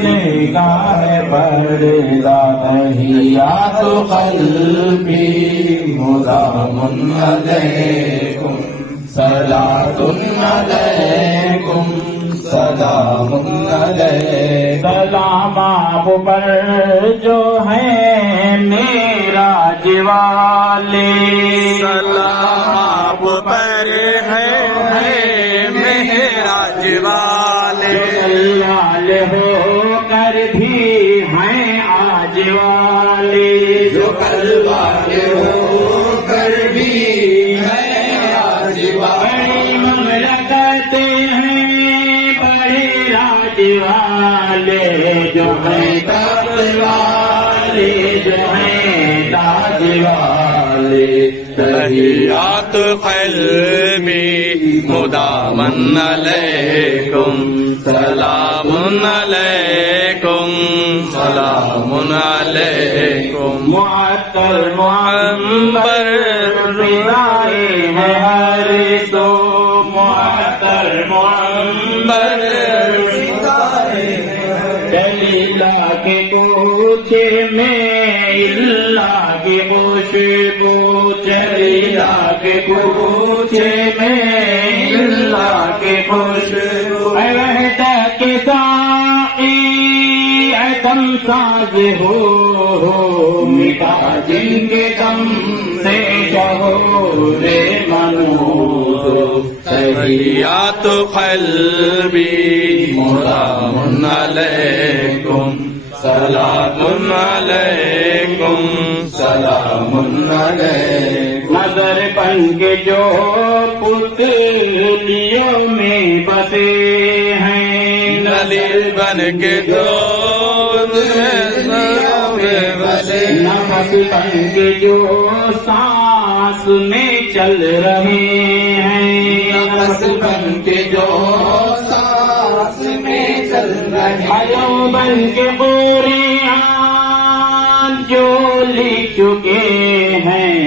نگاہ پردہ تحیات قلبی مدام علیکم صلاۃ علیکم سلام علیکم۔ سلام آپ پر جو ہیں میرا جوالے، سلام آپ پر ہے میرا جوالے، جلال ہو کر بھی ہیں آج والے، جو کل والے ہو کر بھی ہیں آج والے، مملکت ہیں بڑے راج والے، جو ہیں تخت والے، جو ہیں تاج والے، تحیات قلبی مدامن علیکم سلام علیکم سلام علیکم۔ معطر معمبر رضائے ہیں ہر سو، معطر معمبر رضائے ہیں، دلیلہ کے کوچے میں اللہ کی خوشبو، دلیلہ کے کوچے میں اللہ کی خوشبو، اے وحدت کے ساقی اے دم ساز ہو، مٹا جن کے دم سے شہور منود، تحیات قلبی مدام علیکم سلام علیکم سلام علیکم۔ نظر بن کے جو پتلیوں میں بسے ہیں، نظر بن کے جو پتلیوں میں بسے، نفس بن کے جو سانس میں چل رہے ہیں، نفس بن کے جو سانس میں چل رہے ہیں، علم بن کے قرآن جو لکھ چکے ہیں،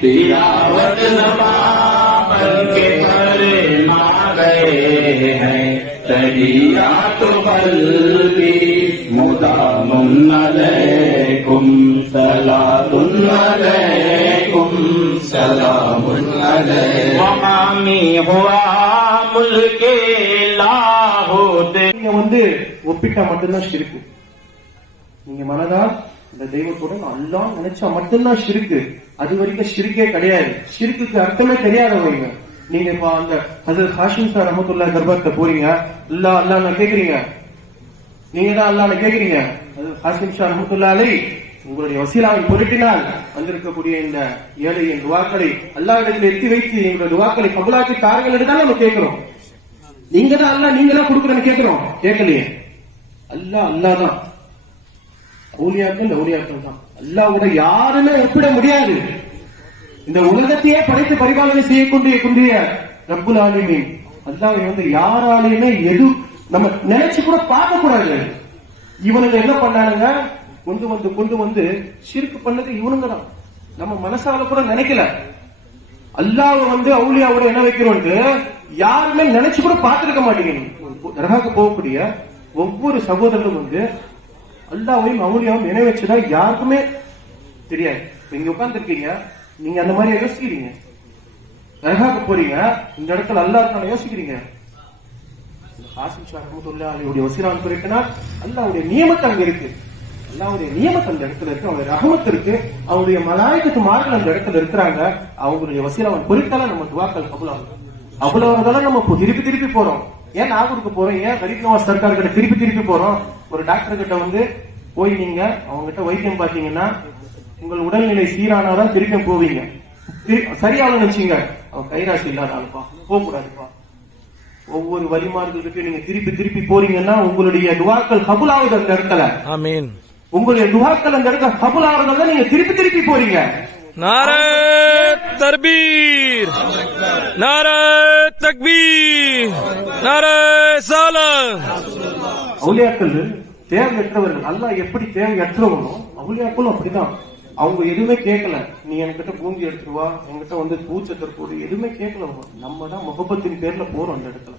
تلاوت زبان بن کے فرما گئے ہیں، تحیات قلبی مدام علیکم صلاۃ علیکم سلام علیکم۔ ومامی ہوا ملک لاہوت، நீங்க ஒப்பிட்டா மட்டும்தான் ஷிர்கு. நீங்க மனதா இந்த தெய்வத்தோட அல்லாஹ் நினைச்சா மட்டும்தான் ஷிர்கு. அது வரைக்கும் ஷிர்கே கிடையாது. ஷிர்குக்கு அர்த்தமே தெரியாதவங்க. நீங்க இப்ப அந்த ஹஜ்ரத் ஹாஷிம் சார் ரஹ்மத்துல்லாஹி தர்பார்ட்ட போறீங்க, அல்லாஹ் அல்லாஹ்னு கேக்குறீங்க, நீங்க தான் அல்லாஹ்னு கேக்குறீங்க. ஹஜ்ரத் ஹாஷிம் சார் ரஹ்மத்துல்லாஹி அலைஹி உங்களுடைய வசீலாவின் பொருட்டினால் வந்திருக்கக்கூடிய இந்த ஏழையின் துவாக்களை அல்லாஹ்விடத்தில் எத்தி வைத்து எங்களுடைய துவாக்களை கபூலாக்கி தாருங்கள் என்று தான் நம்ம கேட்கிறோம். நீங்க தான் அல்லாஹ் நீங்க தான் கொடுக்குறேன்னு கேட்கிறோம், கேட்கலையே. அல்லாஹ் அல்லாஹ் தான், அவுலியாக்கள் அவுலியாக்கள் தான். அல்லாஹ்வோட யாருமே ஒப்பிட முடியாது. இந்த உலகத்தையே படைத்து பரிபாலனை செய்யக்கூடிய ரப்புல் ஆலமீன் அல்லாஹ்வை வந்து யாராலையுமே எது நம்ம நினைச்சு கூட பார்க்க கூடாது. இவனுங்க என்ன பண்ணானுங்க, கொண்டு வந்து ஷிர்க் பண்ணது இவனுங்க தான். நம்ம மனசால கூட நினைக்கல. அல்லாஹ்வை வந்து அவுலியாவோட என்ன வைக்கிறோம் யாருமே நினைச்சு கூட பார்த்திருக்க மாட்டேங்க. தர்காக்கு போகக்கூடிய ஒவ்வொரு சகோதரரும் வந்து அல்லாஹ்வையும் அவுலியாவும் இணை வச்சதா யாருக்குமே தெரியாது. இங்க உட்கார்ந்து இருக்கீங்க, நீங்க அந்த மாதிரி யோசிக்கிறீங்க. தர்காக்கு போறீங்க, இந்த இடத்துல அல்லாஹ் யோசிக்கிறீங்க. ஹாசிம் ஷா ரஹ்மத்துல்லாஹி அலைஹி வஸல்லம் குறிப்பிட்டார், அல்லாஹ்வுடைய நியமத் அங்க இருக்கு. அல்லாஹ்வுடைய நியமத் அந்த இடத்துல இருக்கு, அவருடைய ரஹமத் இருக்கு, அவருடைய மலாயிகத்து மார்கள் அந்த இடத்துல இருக்கிறாங்க. அவங்களுடைய வசீலாவின் பொருட்கள நம்ம துவாக்கள் கபூலாகும். அவ்வளவுதான் நம்ம திருப்பி போறோம். ஏன் நாகூருக்கு போறோம், ஏன் கரீப் நவாஸ் சர்க்கார் கிட்ட திருப்பி போறோம்? ஒரு டாக்டர் கிட்ட வந்து போய் நீங்க அவங்க கிட்ட வைத்தியம் பாத்தீங்கன்னா உங்கள் உடல்நிலை சீரானாதான் திருப்பி போவீங்க. சரியாகனு வச்சுங்க, அவன் கைராசி இல்லாத ஆளுப்பா, போக கூடாதுப்பா. ஒவ்வொரு வழிமார்களுக்கு நீங்க திருப்பி போறீங்கன்னா உங்களுடைய துவாக்கள் கபூலாவது அந்த இடத்துல. ஆமீன். உங்களுடைய துவாக்கள் அந்த இடத்துல கபூலாவதால நீங்க திருப்பி போறீங்க. நாரே தக்பீர், நாரே தக்பீர், நாரே ஸலாம். அவுலியாக்கள் தேவையற்றவர்கள். அல்லாஹ் எப்படி தேவையற்றவனோ அவுலியாக்களும் அப்படிதான். அவங்க எதுவுமே கேட்கல, நீ என்கிட்ட பூந்தி எடுத்துருவா, என்கிட்ட வந்து பூச்சத்தர் போடு, எதுவுமே கேட்கல. நம்ம தான் முகப்பத்தின் பேர்ல போறோம். அந்த இடத்துல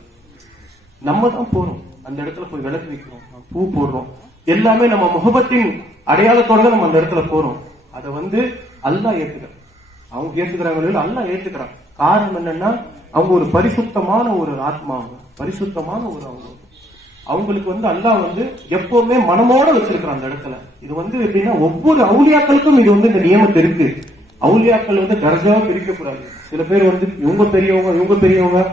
நம்ம தான் போறோம். அந்த இடத்துல போய் விளக்கு வைக்கிறோம், பூ போடுறோம், எல்லாமே நம்ம முகப்பத்தின் அடையாளத்தோட தான் நம்ம அந்த இடத்துல போறோம். அதை வந்து அல்லாஹ் ஏத்துக்கிறான். அவங்க ஏத்துக்கிறாங்க, அல்லாஹ் ஏத்துக்கிறான். காரணம் என்னன்னா அவங்க ஒரு பரிசுத்தமான ஒரு ஆத்மா, பரிசுத்தமான ஒரு அவங்களுக்கு வந்து அல்லாஹ் வந்து எப்பவுமே மனமோட வச்சிருக்கிறான் அந்த இடத்துல. இது வந்து எப்படின்னா ஒவ்வொரு அவுலியாக்களுக்கும் இது வந்து இந்த நியமத்தை இருக்கு. அவுலியாக்கள் வந்து தர்ஜாவை பிரிக்கக்கூடாது. சில பேர் வந்து இவங்க பெரியவங்க,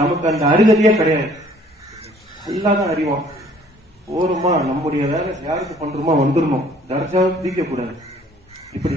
நமக்கு அந்த அருகதையே கிடையாது. அல்லாஹ் தான் அறிவான். போறோமா, நம்முடைய வேலை யாருக்கு பண்றோமா வந்துடணும், தர்ஜாவை பிரிக்க கூடாது. இப்படி